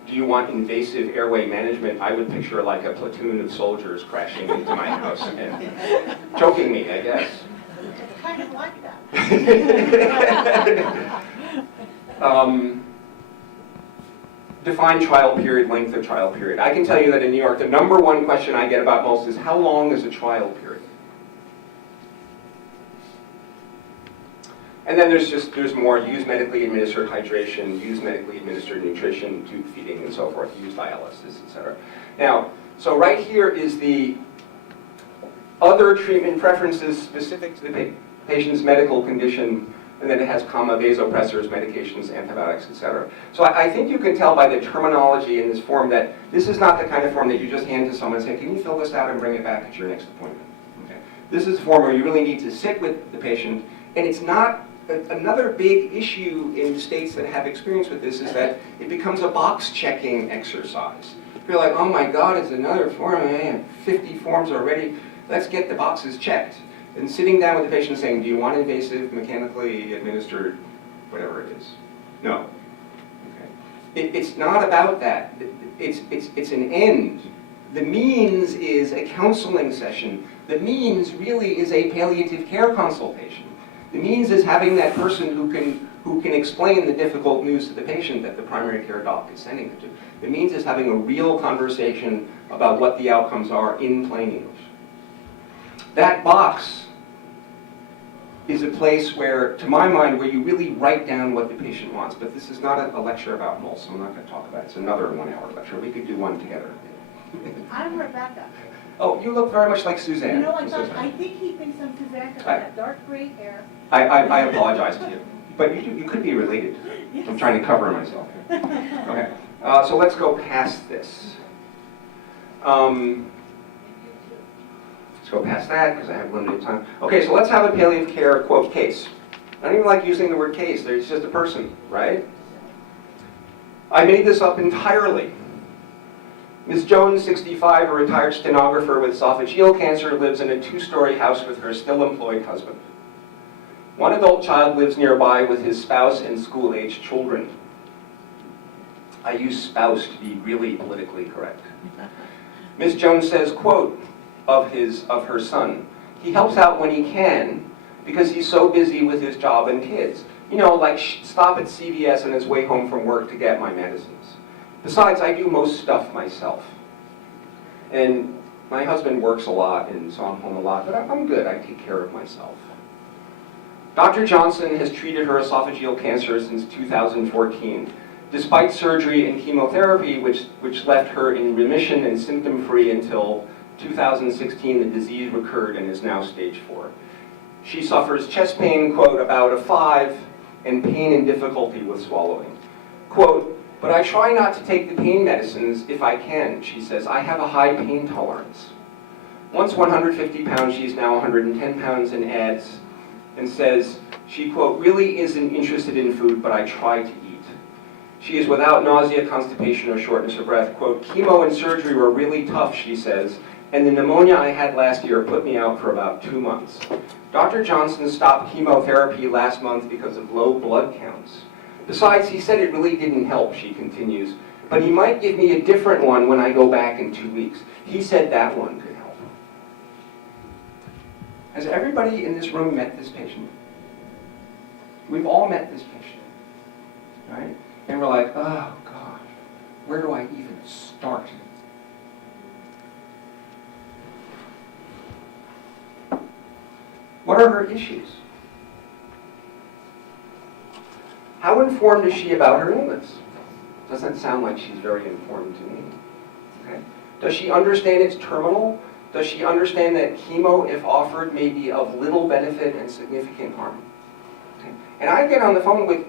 do you want invasive airway management, I would picture like a platoon of soldiers crashing into my house and choking me, I guess. It's kind of like that. Define trial period, length of trial period. I can tell you that in New York, the #1 question I get about MOLST is how long is a trial period? And then there's more, use medically administered hydration, use medically administered nutrition, tube feeding and so forth, use dialysis, etc. Now, so right here is the other treatment preferences specific to the patient's medical condition, and then it has comma, vasopressors, medications, antibiotics, etc. So I think you can tell by the terminology in this form that this is not the kind of form that you just hand to someone and say, can you fill this out and bring it back at your next appointment? Okay. This is a form where you really need to sit with the patient, and it's not. Another big issue in states that have experience with this is that it becomes a box-checking exercise. You're like, oh my God, it's another form, I have 50 forms already. Let's get the boxes checked. And sitting down with the patient saying, do you want invasive, mechanically administered, whatever it is? No. Okay. It's not about that. It's an end. The means is a counseling session. The means really is a palliative care consultation. The means is having that person who can explain the difficult news to the patient that the primary care doc is sending them to. The means is having a real conversation about what the outcomes are in plain English. That box is a place where, to my mind, where you really write down what the patient wants. But this is not a lecture about MOLST, so I'm not going to talk about it. It's another 1-hour lecture. We could do one together. I'm Rebecca. Oh, you look very much like Suzanne. You know, I think he thinks I'm Suzanne because I have dark gray hair. I apologize to you. But you could be related. Yes. I'm trying to cover myself. Okay. So let's go past this. Let's go past that because I have limited time. Okay, so let's have a palliative care, quote, case. I don't even like using the word case. There's just a person, right? I made this up entirely. Ms. Jones, 65, a retired stenographer with esophageal cancer, lives in a 2-story house with her still-employed husband. One adult child lives nearby with his spouse and school-aged children. I use spouse to be really politically correct. Ms. Jones says, quote, of her son, he helps out when he can because he's so busy with his job and kids. You know, like stop at CVS on his way home from work to get my medicines. Besides, I do most stuff myself. And my husband works a lot, and so I'm home a lot, but I'm good. I take care of myself. Dr. Johnson has treated her esophageal cancer since 2014. despite surgery and chemotherapy, which left her in remission and symptom-free until 2016, the disease recurred and is now stage 4. She suffers chest pain, quote, about a 5, and pain and difficulty with swallowing. Quote, but I try not to take the pain medicines if I can, she says. I have a high pain tolerance. Once 150 pounds, she's now 110 pounds and adds, and says, she, quote, really isn't interested in food, but I try to eat. She is without nausea, constipation, or shortness of breath. Quote, chemo and surgery were really tough, she says, and the pneumonia I had last year put me out for about 2 months. Dr. Johnson stopped chemotherapy last month because of low blood counts. Besides, he said it really didn't help, she continues, but he might give me a different one when I go back in 2 weeks. He said that one could help. Has everybody in this room met this patient? We've all met this patient, right? And we're like, oh God, where do I even start? What are her issues? How informed is she about her illness? Doesn't sound like she's very informed to me. Okay. Does she understand it's terminal? Does she understand that chemo, if offered, may be of little benefit and significant harm? Okay. And I get on the phone with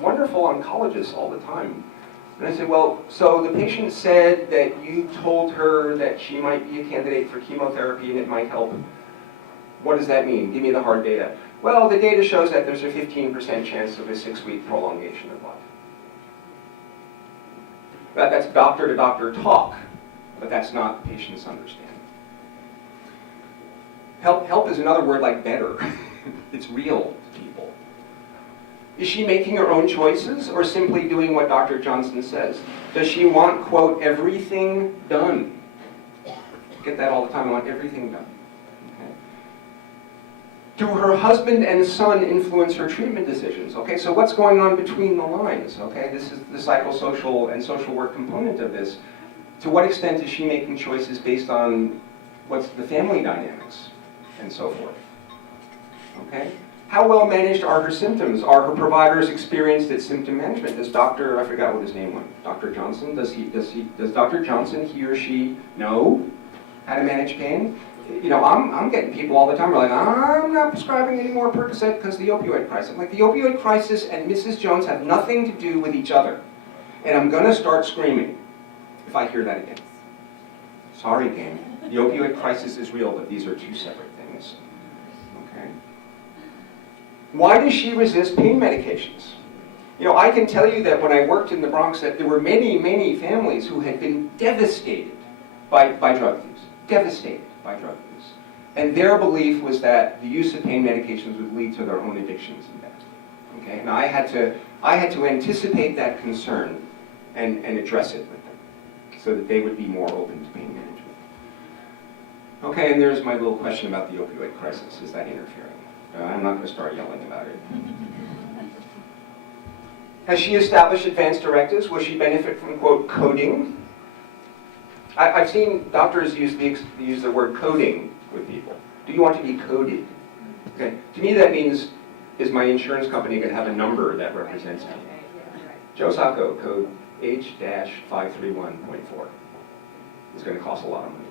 wonderful oncologists all the time. And I say, well, so the patient said that you told her that she might be a candidate for chemotherapy and it might help. What does that mean? Give me the hard data. Well, the data shows that there's a 15% chance of a 6-week prolongation of life. That's doctor-to-doctor talk, but that's not the patient's understanding. Help is another word like better. It's real to people. Is she making her own choices or simply doing what Dr. Johnson says? Does she want, quote, everything done? Get that all the time, I want everything done. Okay. Do her husband and son influence her treatment decisions? Okay, so what's going on between the lines? Okay, this is the psychosocial and social work component of this. To what extent is she making choices based on what's the family dynamics and so forth? Okay. How well managed are her symptoms? Are her providers experienced at symptom management? Does Dr., I forgot what his name was, Dr. Johnson, does Dr. Johnson, he or she, know how to manage pain? You know, I'm getting people all the time who are like, I'm not prescribing any more Percocet because the opioid crisis. I'm like, the opioid crisis and Mrs. Jones have nothing to do with each other. And I'm gonna start screaming if I hear that again. Sorry, gang. The opioid crisis is real, but these are two separate things. Okay? Why does she resist pain medications? You know, I can tell you that when I worked in the Bronx, that there were many, many families who had been devastated by drug use. Devastated by drug use. And their belief was that the use of pain medications would lead to their own addictions and death. Okay? And I had to anticipate that concern and address it with them so that they would be more open to pain management. Okay, and there's my little question about the opioid crisis. Is that interfering? I'm not going to start yelling about it. Has she established advanced directives? Will she benefit from, quote, coding? I've seen doctors use the word coding with people. Do you want to be coded? Okay. To me that means, is my insurance company going to have a number that represents me? Joe Sacco, code H-531.4. It's going to cost a lot of money.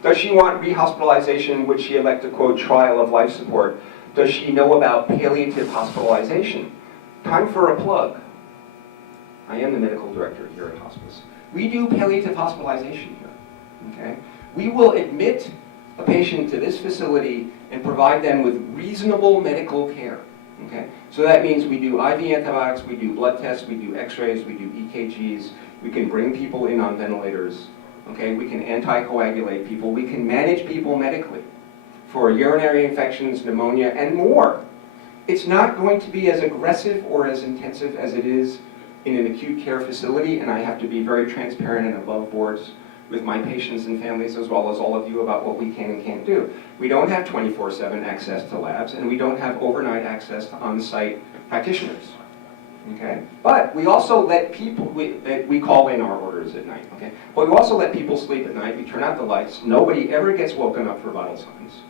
Does she want rehospitalization? Would she elect a, quote, trial of life support? Does she know about palliative hospitalization? Time for a plug. I am the medical director here at Hospice. We do palliative hospitalization here, okay? We will admit a patient to this facility and provide them with reasonable medical care, okay? So that means we do IV antibiotics, we do blood tests, we do x-rays, we do EKGs, we can bring people in on ventilators, okay? We can anticoagulate people, we can manage people medically for urinary infections, pneumonia, and more. It's not going to be as aggressive or as intensive as it is in an acute care facility, and I have to be very transparent and above boards with my patients and families as well as all of you about what we can and can't do. We don't have 24/7 access to labs, and we don't have overnight access to on-site practitioners, okay? But we also let people, we call in our orders at night, okay? But we also let people sleep at night. We turn out the lights. Nobody ever gets woken up for vital signs,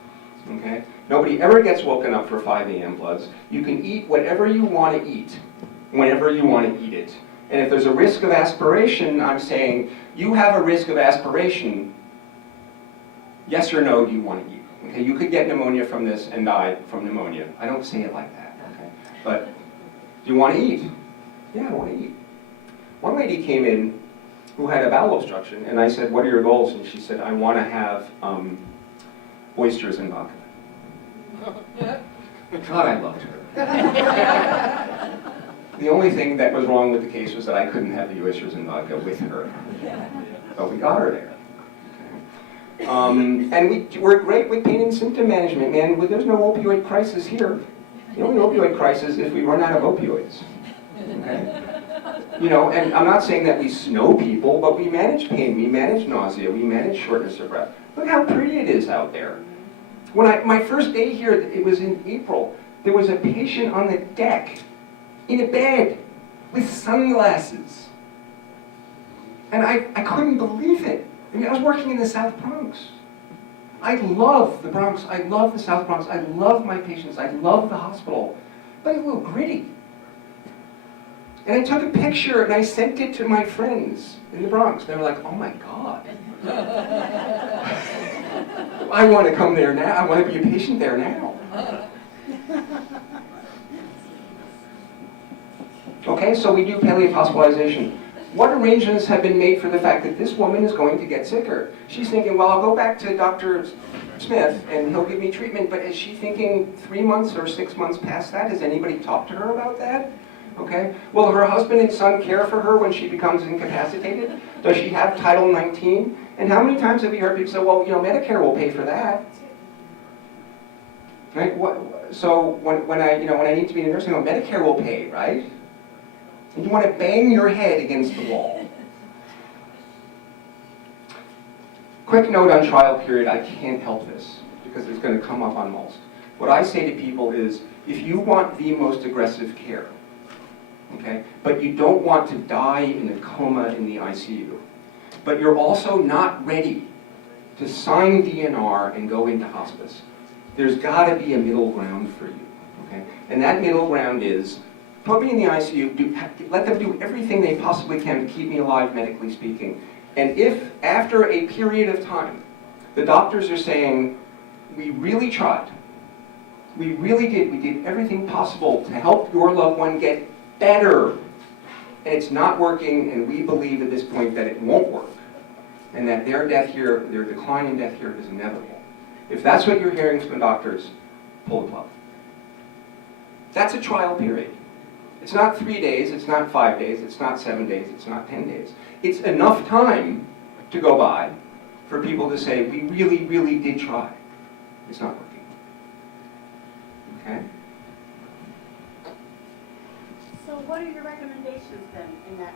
okay? Nobody ever gets woken up for 5 a.m. bloods. You can eat whatever you want to eat, whenever you want to eat it. And if there's a risk of aspiration, I'm saying, you have a risk of aspiration, yes or no, do you want to eat? Okay, you could get pneumonia from this and die from pneumonia. I don't say it like that, okay? But do you want to eat? Yeah, I want to eat. One lady came in who had a bowel obstruction, and I said, what are your goals? And she said, I want to have oysters and vodka. God, I loved her. The only thing that was wrong with the case was that I couldn't have the oysters and vodka with her. But we got her there. And we're great with pain and symptom management, man. There's no opioid crisis here. The only opioid crisis is if we run out of opioids. Okay? You know, and I'm not saying that we snow people, but we manage pain, we manage nausea, we manage shortness of breath. Look how pretty it is out there. When my first day here, it was in April, there was a patient on the deck, in a bed, with sunglasses. And I couldn't believe it. I mean, I was working in the South Bronx. I love the Bronx, I love the South Bronx, I love my patients, I love the hospital, but it's a little gritty. And I took a picture and I sent it to my friends in the Bronx. They were like, oh my God. I want to come there now, I want to be a patient there now. Okay, so we do palliative hospitalization. What arrangements have been made for the fact that this woman is going to get sicker? She's thinking, well, I'll go back to Dr. Smith and he'll give me treatment, but is she thinking 3 months or 6 months past that? Has anybody talked to her about that? Okay, will her husband and son care for her when she becomes incapacitated? Does she have Title 19? And how many times have we heard people say, well, you know, Medicare will pay for that? Right? So when I need to be in a nursing home, Medicare will pay, right? And you want to bang your head against the wall. Quick note on trial period, I can't help this because it's going to come up on most. What I say to people is, if you want the most aggressive care, okay, but you don't want to die in a coma in the ICU, but you're also not ready to sign DNR and go into hospice, there's got to be a middle ground for you, okay? And that middle ground is, put me in the ICU, let them do everything they possibly can to keep me alive, medically speaking. And if, after a period of time, the doctors are saying, we really tried, we really did, we did everything possible to help your loved one get better, and it's not working, and we believe at this point that it won't work, and that their death here, their decline in death here is inevitable. If that's what you're hearing from the doctors, pull the plug. That's a trial period. It's not 3 days, it's not 5 days, it's not 7 days, it's not 10 days. It's enough time to go by for people to say, we really, really did try. It's not working. Okay? So what are your recommendations then in that?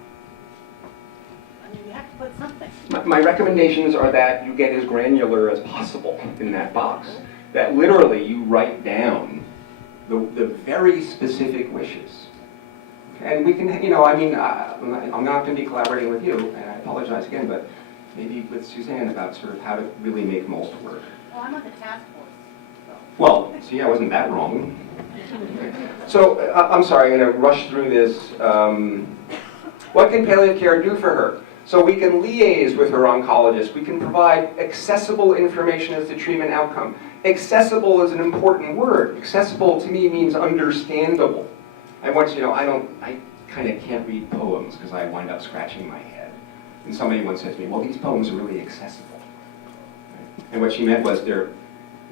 I mean, you have to put something. My recommendations are that you get as granular as possible in that box. That literally you write down the very specific wishes. And we can, you know, I mean, I'm not going to be collaborating with you, and I apologize again, but maybe with Suzanne about sort of how to really make most work. Well, I'm on the task force. So. Well, see, I wasn't that wrong. So, I'm sorry, I'm going to rush through this. What can palliative care do for her? So we can liaise with her oncologist. We can provide accessible information as to treatment outcome. Accessible is an important word. Accessible to me means understandable. I want you to know, I kind of can't read poems because I wind up scratching my head. And somebody once said to me, well, these poems are really accessible. And what she meant was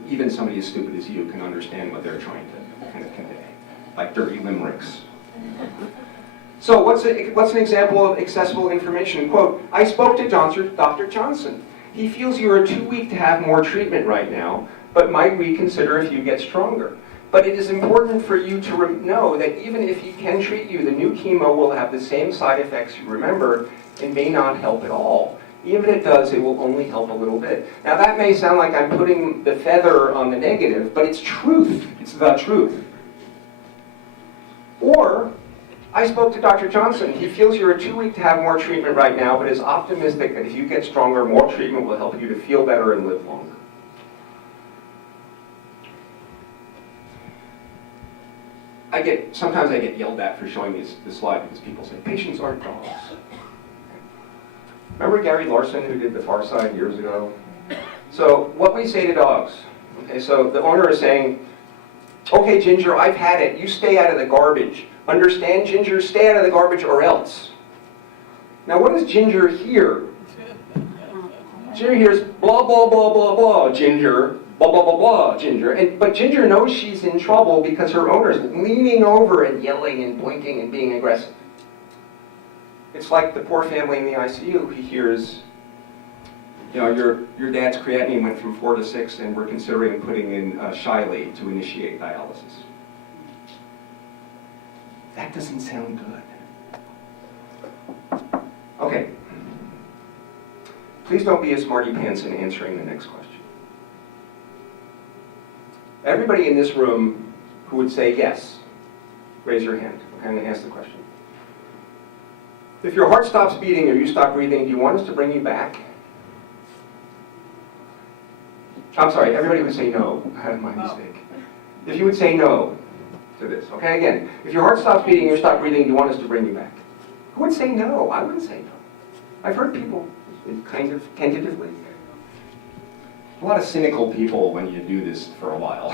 even somebody as stupid as you can understand what they're trying to kind of convey, like dirty limericks. So what's an example of accessible information? Quote, I spoke to Dr. Johnson. He feels you are too weak to have more treatment right now, but might reconsider if you get stronger. But it is important for you to know that even if he can treat you, the new chemo will have the same side effects you remember and may not help at all. Even if it does, it will only help a little bit. Now that may sound like I'm putting the feather on the negative, but it's truth. It's the truth. Or, I spoke to Dr. Johnson. He feels you are too weak to have more treatment right now, but is optimistic that if you get stronger, more treatment will help you to feel better and live longer. sometimes I get yelled at for showing this slide because people say, patients aren't dogs. Remember Gary Larson who did The Far Side years ago? So what we say to dogs, okay, so the owner is saying, okay, Ginger, I've had it. You stay out of the garbage. Understand, Ginger? Stay out of the garbage or else. Now what does Ginger hear? Ginger hears blah, blah, blah, blah, blah, Ginger. Blah, blah, blah, blah, Ginger. But Ginger knows she's in trouble because her owner is leaning over and yelling and pointing and being aggressive. It's like the poor family in the ICU who hears, you know, your dad's creatinine went from 4 to 6 and we're considering putting in Shiley to initiate dialysis. That doesn't sound good. Okay. Please don't be a smarty pants in answering the next question. Everybody in this room who would say yes, raise your hand. Okay, I'm going to ask the question. If your heart stops beating or you stop breathing, do you want us to bring you back? I'm sorry, everybody would say no. My mistake. If you would say no to this, okay, again, if your heart stops beating or you stop breathing, do you want us to bring you back? Who would say no? I wouldn't say no. I've heard people kind of tentatively. A lot of cynical people when you do this for a while.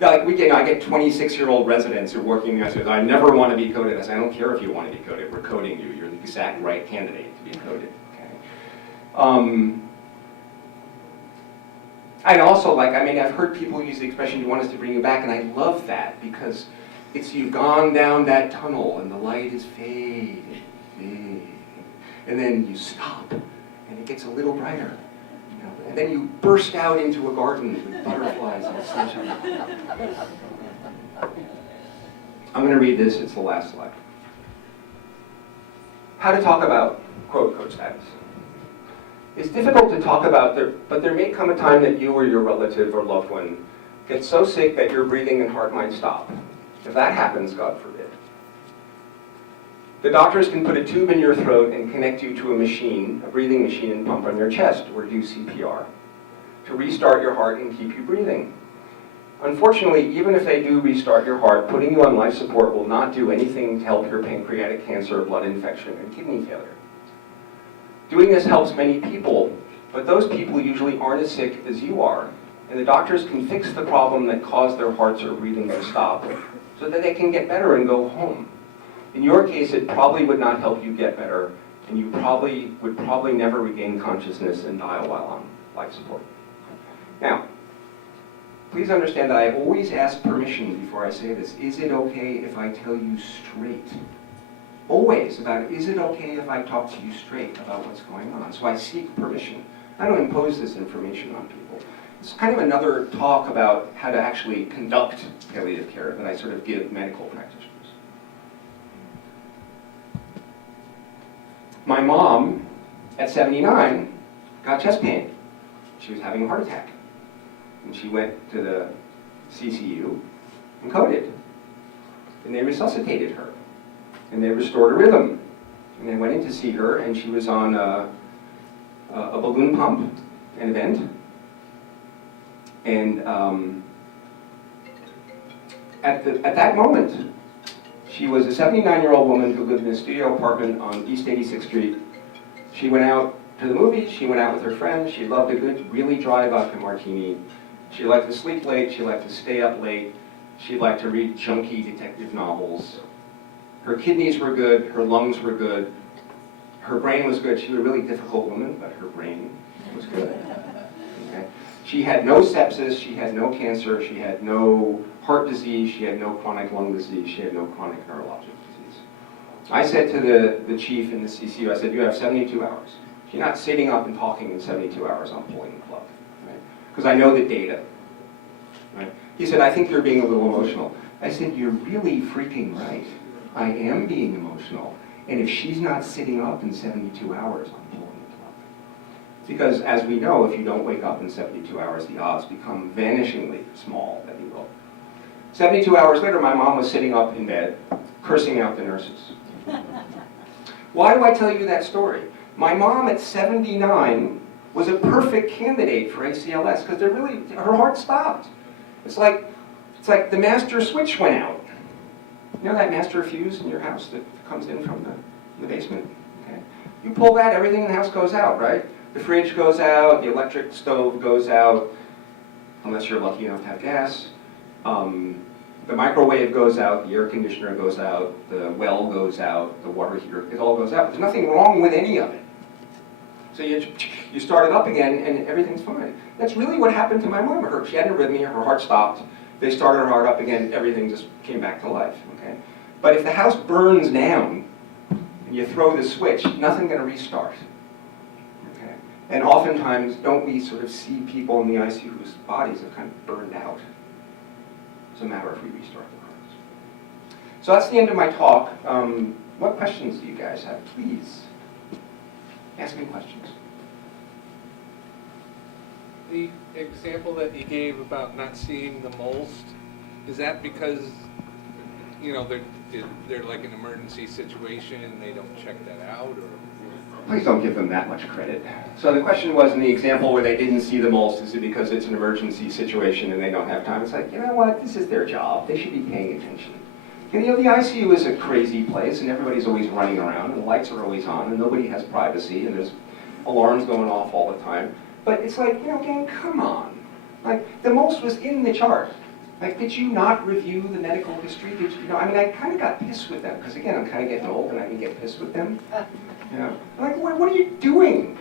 Like I get 26-year-old residents who are working there and say, I never want to be coded. I say, I don't care if you want to be coded. We're coding you. You're the exact right candidate to be coded. Okay. I'd also I've heard people use the expression, you want us to bring you back, and I love that because it's you've gone down that tunnel and the light is fading, and then you stop and it gets a little brighter. And then you burst out into a garden with butterflies and sunshine. I'm going to read this, it's the last slide. How to talk about quote code status. It's difficult to talk about, but there may come a time that you or your relative or loved one gets so sick that your breathing and heart might stop. If that happens, God forbid, the doctors can put a tube in your throat and connect you to a machine, a breathing machine, and pump on your chest, or do CPR, to restart your heart and keep you breathing. Unfortunately, even if they do restart your heart, putting you on life support will not do anything to help your pancreatic cancer, blood infection, and kidney failure. Doing this helps many people, but those people usually aren't as sick as you are, and the doctors can fix the problem that caused their hearts or breathing to stop so that they can get better and go home. In your case, it probably would not help you get better, and you would probably never regain consciousness and die while on life support. Now, please understand that I always ask permission before I say this. Is it okay if I tell you straight? Always about, is it okay if I talk to you straight about what's going on? So I seek permission. I don't impose this information on people. It's kind of another talk about how to actually conduct palliative care that I sort of give medical practitioners. My mom, at 79, got chest pain. She was having a heart attack. And she went to the CCU and coded. And they resuscitated her. And they restored her rhythm. And I went in to see her, and she was on a balloon pump, an event. And at that moment, she was a 79-year-old woman who lived in a studio apartment on East 86th Street. She went out to the movies, she went out with her friends, she loved a good, really dry vodka martini. She liked to sleep late, she liked to stay up late, she liked to read junky detective novels. Her kidneys were good, her lungs were good, her brain was good. She was a really difficult woman, but her brain was good. Okay? She had no sepsis, she had no cancer, she had no heart disease, she had no chronic lung disease, she had no chronic neurologic disease. I said to the chief in the CCU, I said, you have 72 hours. You're not sitting up and talking in 72 hours on pulling the plug, right? Because I know the data, right? He said, I think you're being a little emotional. I said, you're really freaking right. I am being emotional. And if she's not sitting up in 72 hours, I'm pulling the plug. Because as we know, if you don't wake up in 72 hours, the odds become vanishingly small that you will. 72 hours later, my mom was sitting up in bed, cursing out the nurses. Why do I tell you that story? My mom at 79 was a perfect candidate for ACLS because her heart stopped. It's like the master switch went out. You know that master fuse in your house that comes in from the basement? Okay. You pull that, everything in the house goes out, right? The fridge goes out, the electric stove goes out, unless you're lucky enough to have gas. The microwave goes out, the air conditioner goes out, the well goes out, the water heater, it all goes out. There's nothing wrong with any of it. So you start it up again and everything's fine. That's really what happened to my mom. She had an arrhythmia, her heart stopped. They started her heart up again, everything just came back to life, okay? But if the house burns down and you throw the switch, nothing's gonna restart, okay? And oftentimes, don't we sort of see people in the ICU whose bodies have kind of burned out? It's a matter if we restart the hearts. So that's the end of my talk. What questions do you guys have? Please, ask me questions. The example that you gave about not seeing the moles, is that because, you know, they're like an emergency situation and they don't check that out, or? Please don't give them that much credit. So the question was, in the example where they didn't see the moles, is it because it's an emergency situation and they don't have time? It's like, you know what, this is their job. They should be paying attention. You know, the ICU is a crazy place and everybody's always running around and the lights are always on and nobody has privacy and there's alarms going off all the time. But it's like, you know, gang, come on. Like, the moles was in the chart. Like, did you not review the medical history? Did you know? I mean, I kind of got pissed with them because, again, I'm kind of getting old and I can get pissed with them. You know, like, what are you doing?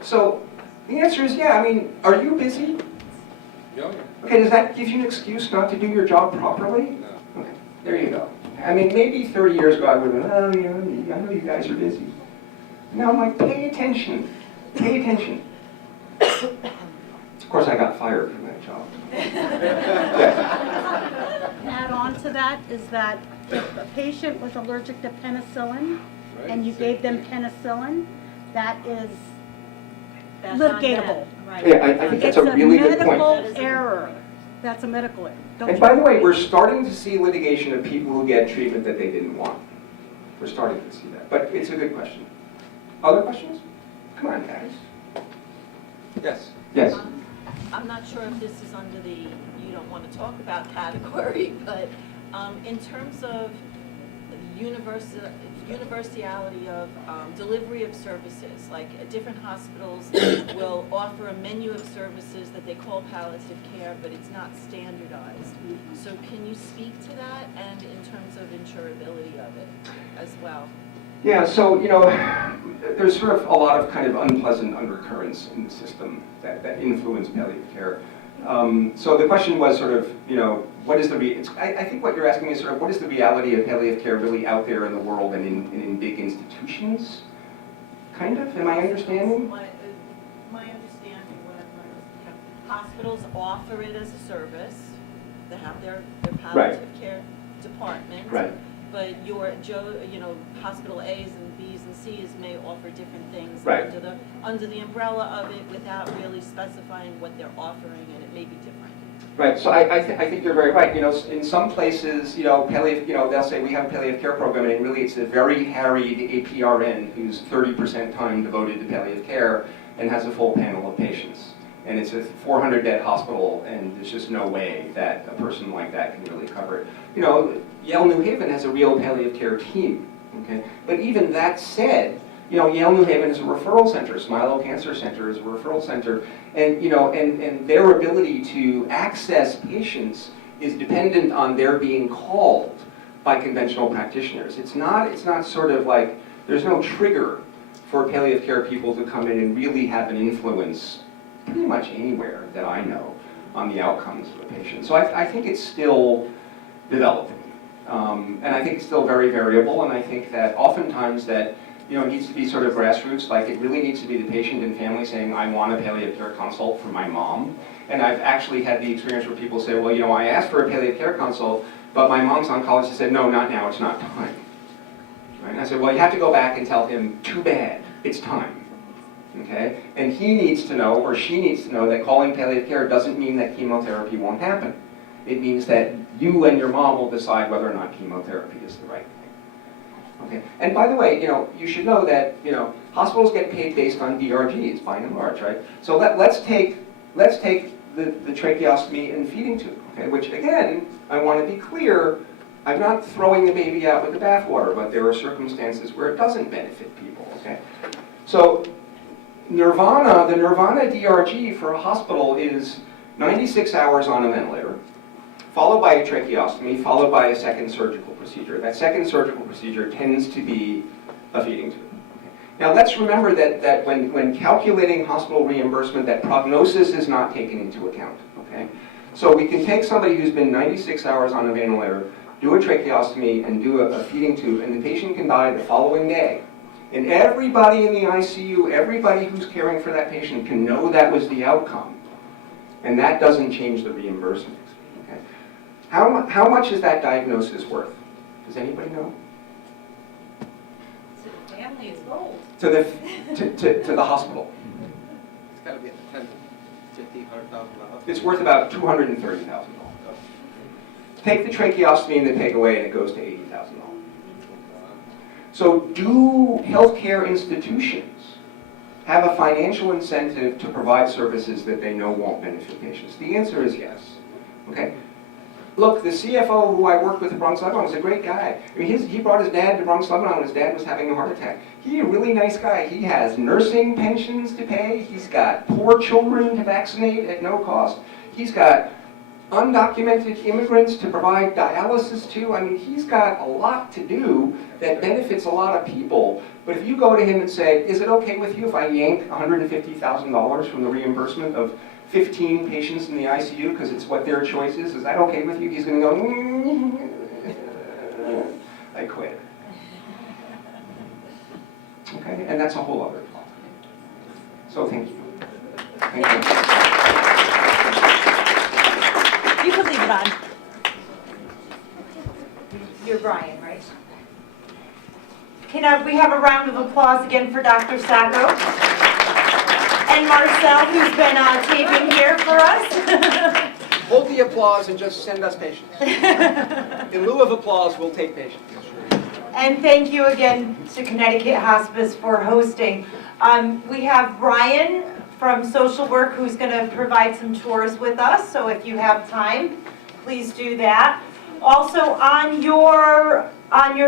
So the answer is, yeah. I mean, are you busy? Yeah. Okay, does that give you an excuse not to do your job properly? No. Okay, there you go. I mean, maybe 30 years ago I would have been, oh, you know, I know you guys are busy. Now I'm like, pay attention. Pay attention. Of course, I got fired from that job. Yes. Add on to that is that if a patient was allergic to penicillin and you gave them penicillin, that is litigatable. Yeah, I think that's a really good point. It's a medical error. That's a medical error. And by the way, we're starting to see litigation of people who get treatment that they didn't want. We're starting to see that. But it's a good question. Other questions? Come on, guys. Yes. Yes. I'm not sure if this is under the you don't want to talk about category, but in terms of universality of delivery of services, like different hospitals will offer a menu of services that they call palliative care, but it's not standardized. So can you speak to that and in terms of insurability of it as well? Yeah, so, you know, there's sort of a lot of kind of unpleasant undercurrents in the system that influence palliative care. So the question was sort of, you know, what is the, I think what you're asking is sort of, what is the reality of palliative care really out there in the world and in big institutions? Kind of, am I understanding? My understanding, hospitals offer it as a service. They have their palliative care department. Right. But hospital A's and B's and C's may offer different things under the umbrella of it without really specifying what they're offering, and it may be different. Right. So I think you're very right. You know, in some places, you know, palliative, you know, they'll say we have a palliative care program, and really it's a very harried APRN who's 30% time devoted to palliative care and has a full panel of patients. And it's a 400-bed hospital, and there's just no way that a person like that can really cover it. You know, Yale New Haven has a real palliative care team, okay? But even that said, you know, Yale New Haven is a referral center, Smilo Cancer Center is a referral center, and, you know, and their ability to access patients is dependent on their being called by conventional practitioners. It's not sort of like, there's no trigger for palliative care people to come in and really have an influence pretty much anywhere that I know on the outcomes of a patient. So I think it's still developing. And I think it's still very variable, and I think that oftentimes that, you know, it needs to be sort of grassroots, like it really needs to be the patient and family saying, I want a palliative care consult for my mom. And I've actually had the experience where people say, well, you know, I asked for a palliative care consult, but my mom's oncologist said, no, not now, it's not time. Right? And I said, well, you have to go back and tell him, too bad, it's time. Okay? And he needs to know, or she needs to know, that calling palliative care doesn't mean that chemotherapy won't happen. It means that you and your mom will decide whether or not chemotherapy is the right thing. Okay? And by the way, you know, you should know that, you know, hospitals get paid based on DRGs, by and large, right? So let's take the tracheostomy and feeding tube, okay? Which again, I want to be clear, I'm not throwing the baby out with the bathwater, but there are circumstances where it doesn't benefit people, okay? So Nirvana, the Nirvana DRG for a hospital is 96 hours on a ventilator, followed by a tracheostomy, followed by a second surgical procedure. That second surgical procedure tends to be a feeding tube. Okay. Now let's remember that when calculating hospital reimbursement, that prognosis is not taken into account, okay? So we can take somebody who's been 96 hours on a ventilator, do a tracheostomy, and do a feeding tube, and the patient can die the following day. And everybody in the ICU, everybody who's caring for that patient can know that was the outcome. And that doesn't change the reimbursement. Okay? How much is that diagnosis worth? Does anybody know? So the family is gold. To the hospital. It's gotta be in the $10,000 to $50,000. It's worth about $230,000. Take the tracheostomy and the take away, and it goes to $80,000. So do healthcare institutions have a financial incentive to provide services that they know won't benefit patients? The answer is yes. Okay? Look, the CFO who I worked with at Bronx Lebanon is a great guy. I mean, he brought his dad to Bronx Lebanon when his dad was having a heart attack. He's a really nice guy. He has nursing pensions to pay. He's got poor children to vaccinate at no cost. He's got undocumented immigrants to provide dialysis to. I mean, he's got a lot to do that benefits a lot of people. But if you go to him and say, is it okay with you if I yank $150,000 from the reimbursement of 15 patients in the ICU because it's what their choice is that okay with you? He's going to go, I quit. Okay, and that's a whole other talk. So thank you. Thank you. You can leave it on. You're Brian, right? Can we have a round of applause again for Dr. Sacco? And Marcel, who's been taping here for us. Hold the applause and just send us patients. In lieu of applause, we'll take patients. And thank you again to Connecticut Hospice for hosting. We have Brian from social work who's going to provide some tours with us. So if you have time, please do that. Also on your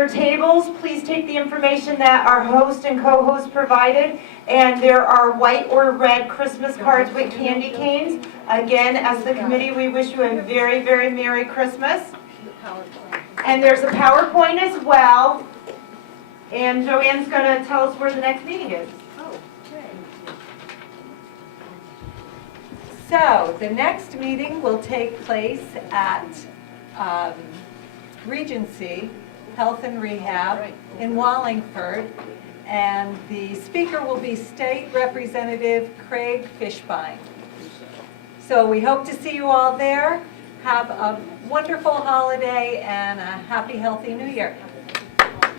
tables, please take the information that our host and co-host provided. And there are white or red Christmas cards with candy canes. Again, as the committee, we wish you a very, very Merry Christmas. And there's a PowerPoint as well. And Joanne's going to tell us where the next meeting is. So, the next meeting will take place at Regency Health and Rehab in Wallingford, and the speaker will be State Representative Craig Fishbein. So we hope to see you all there. Have a wonderful holiday and a happy, healthy New Year.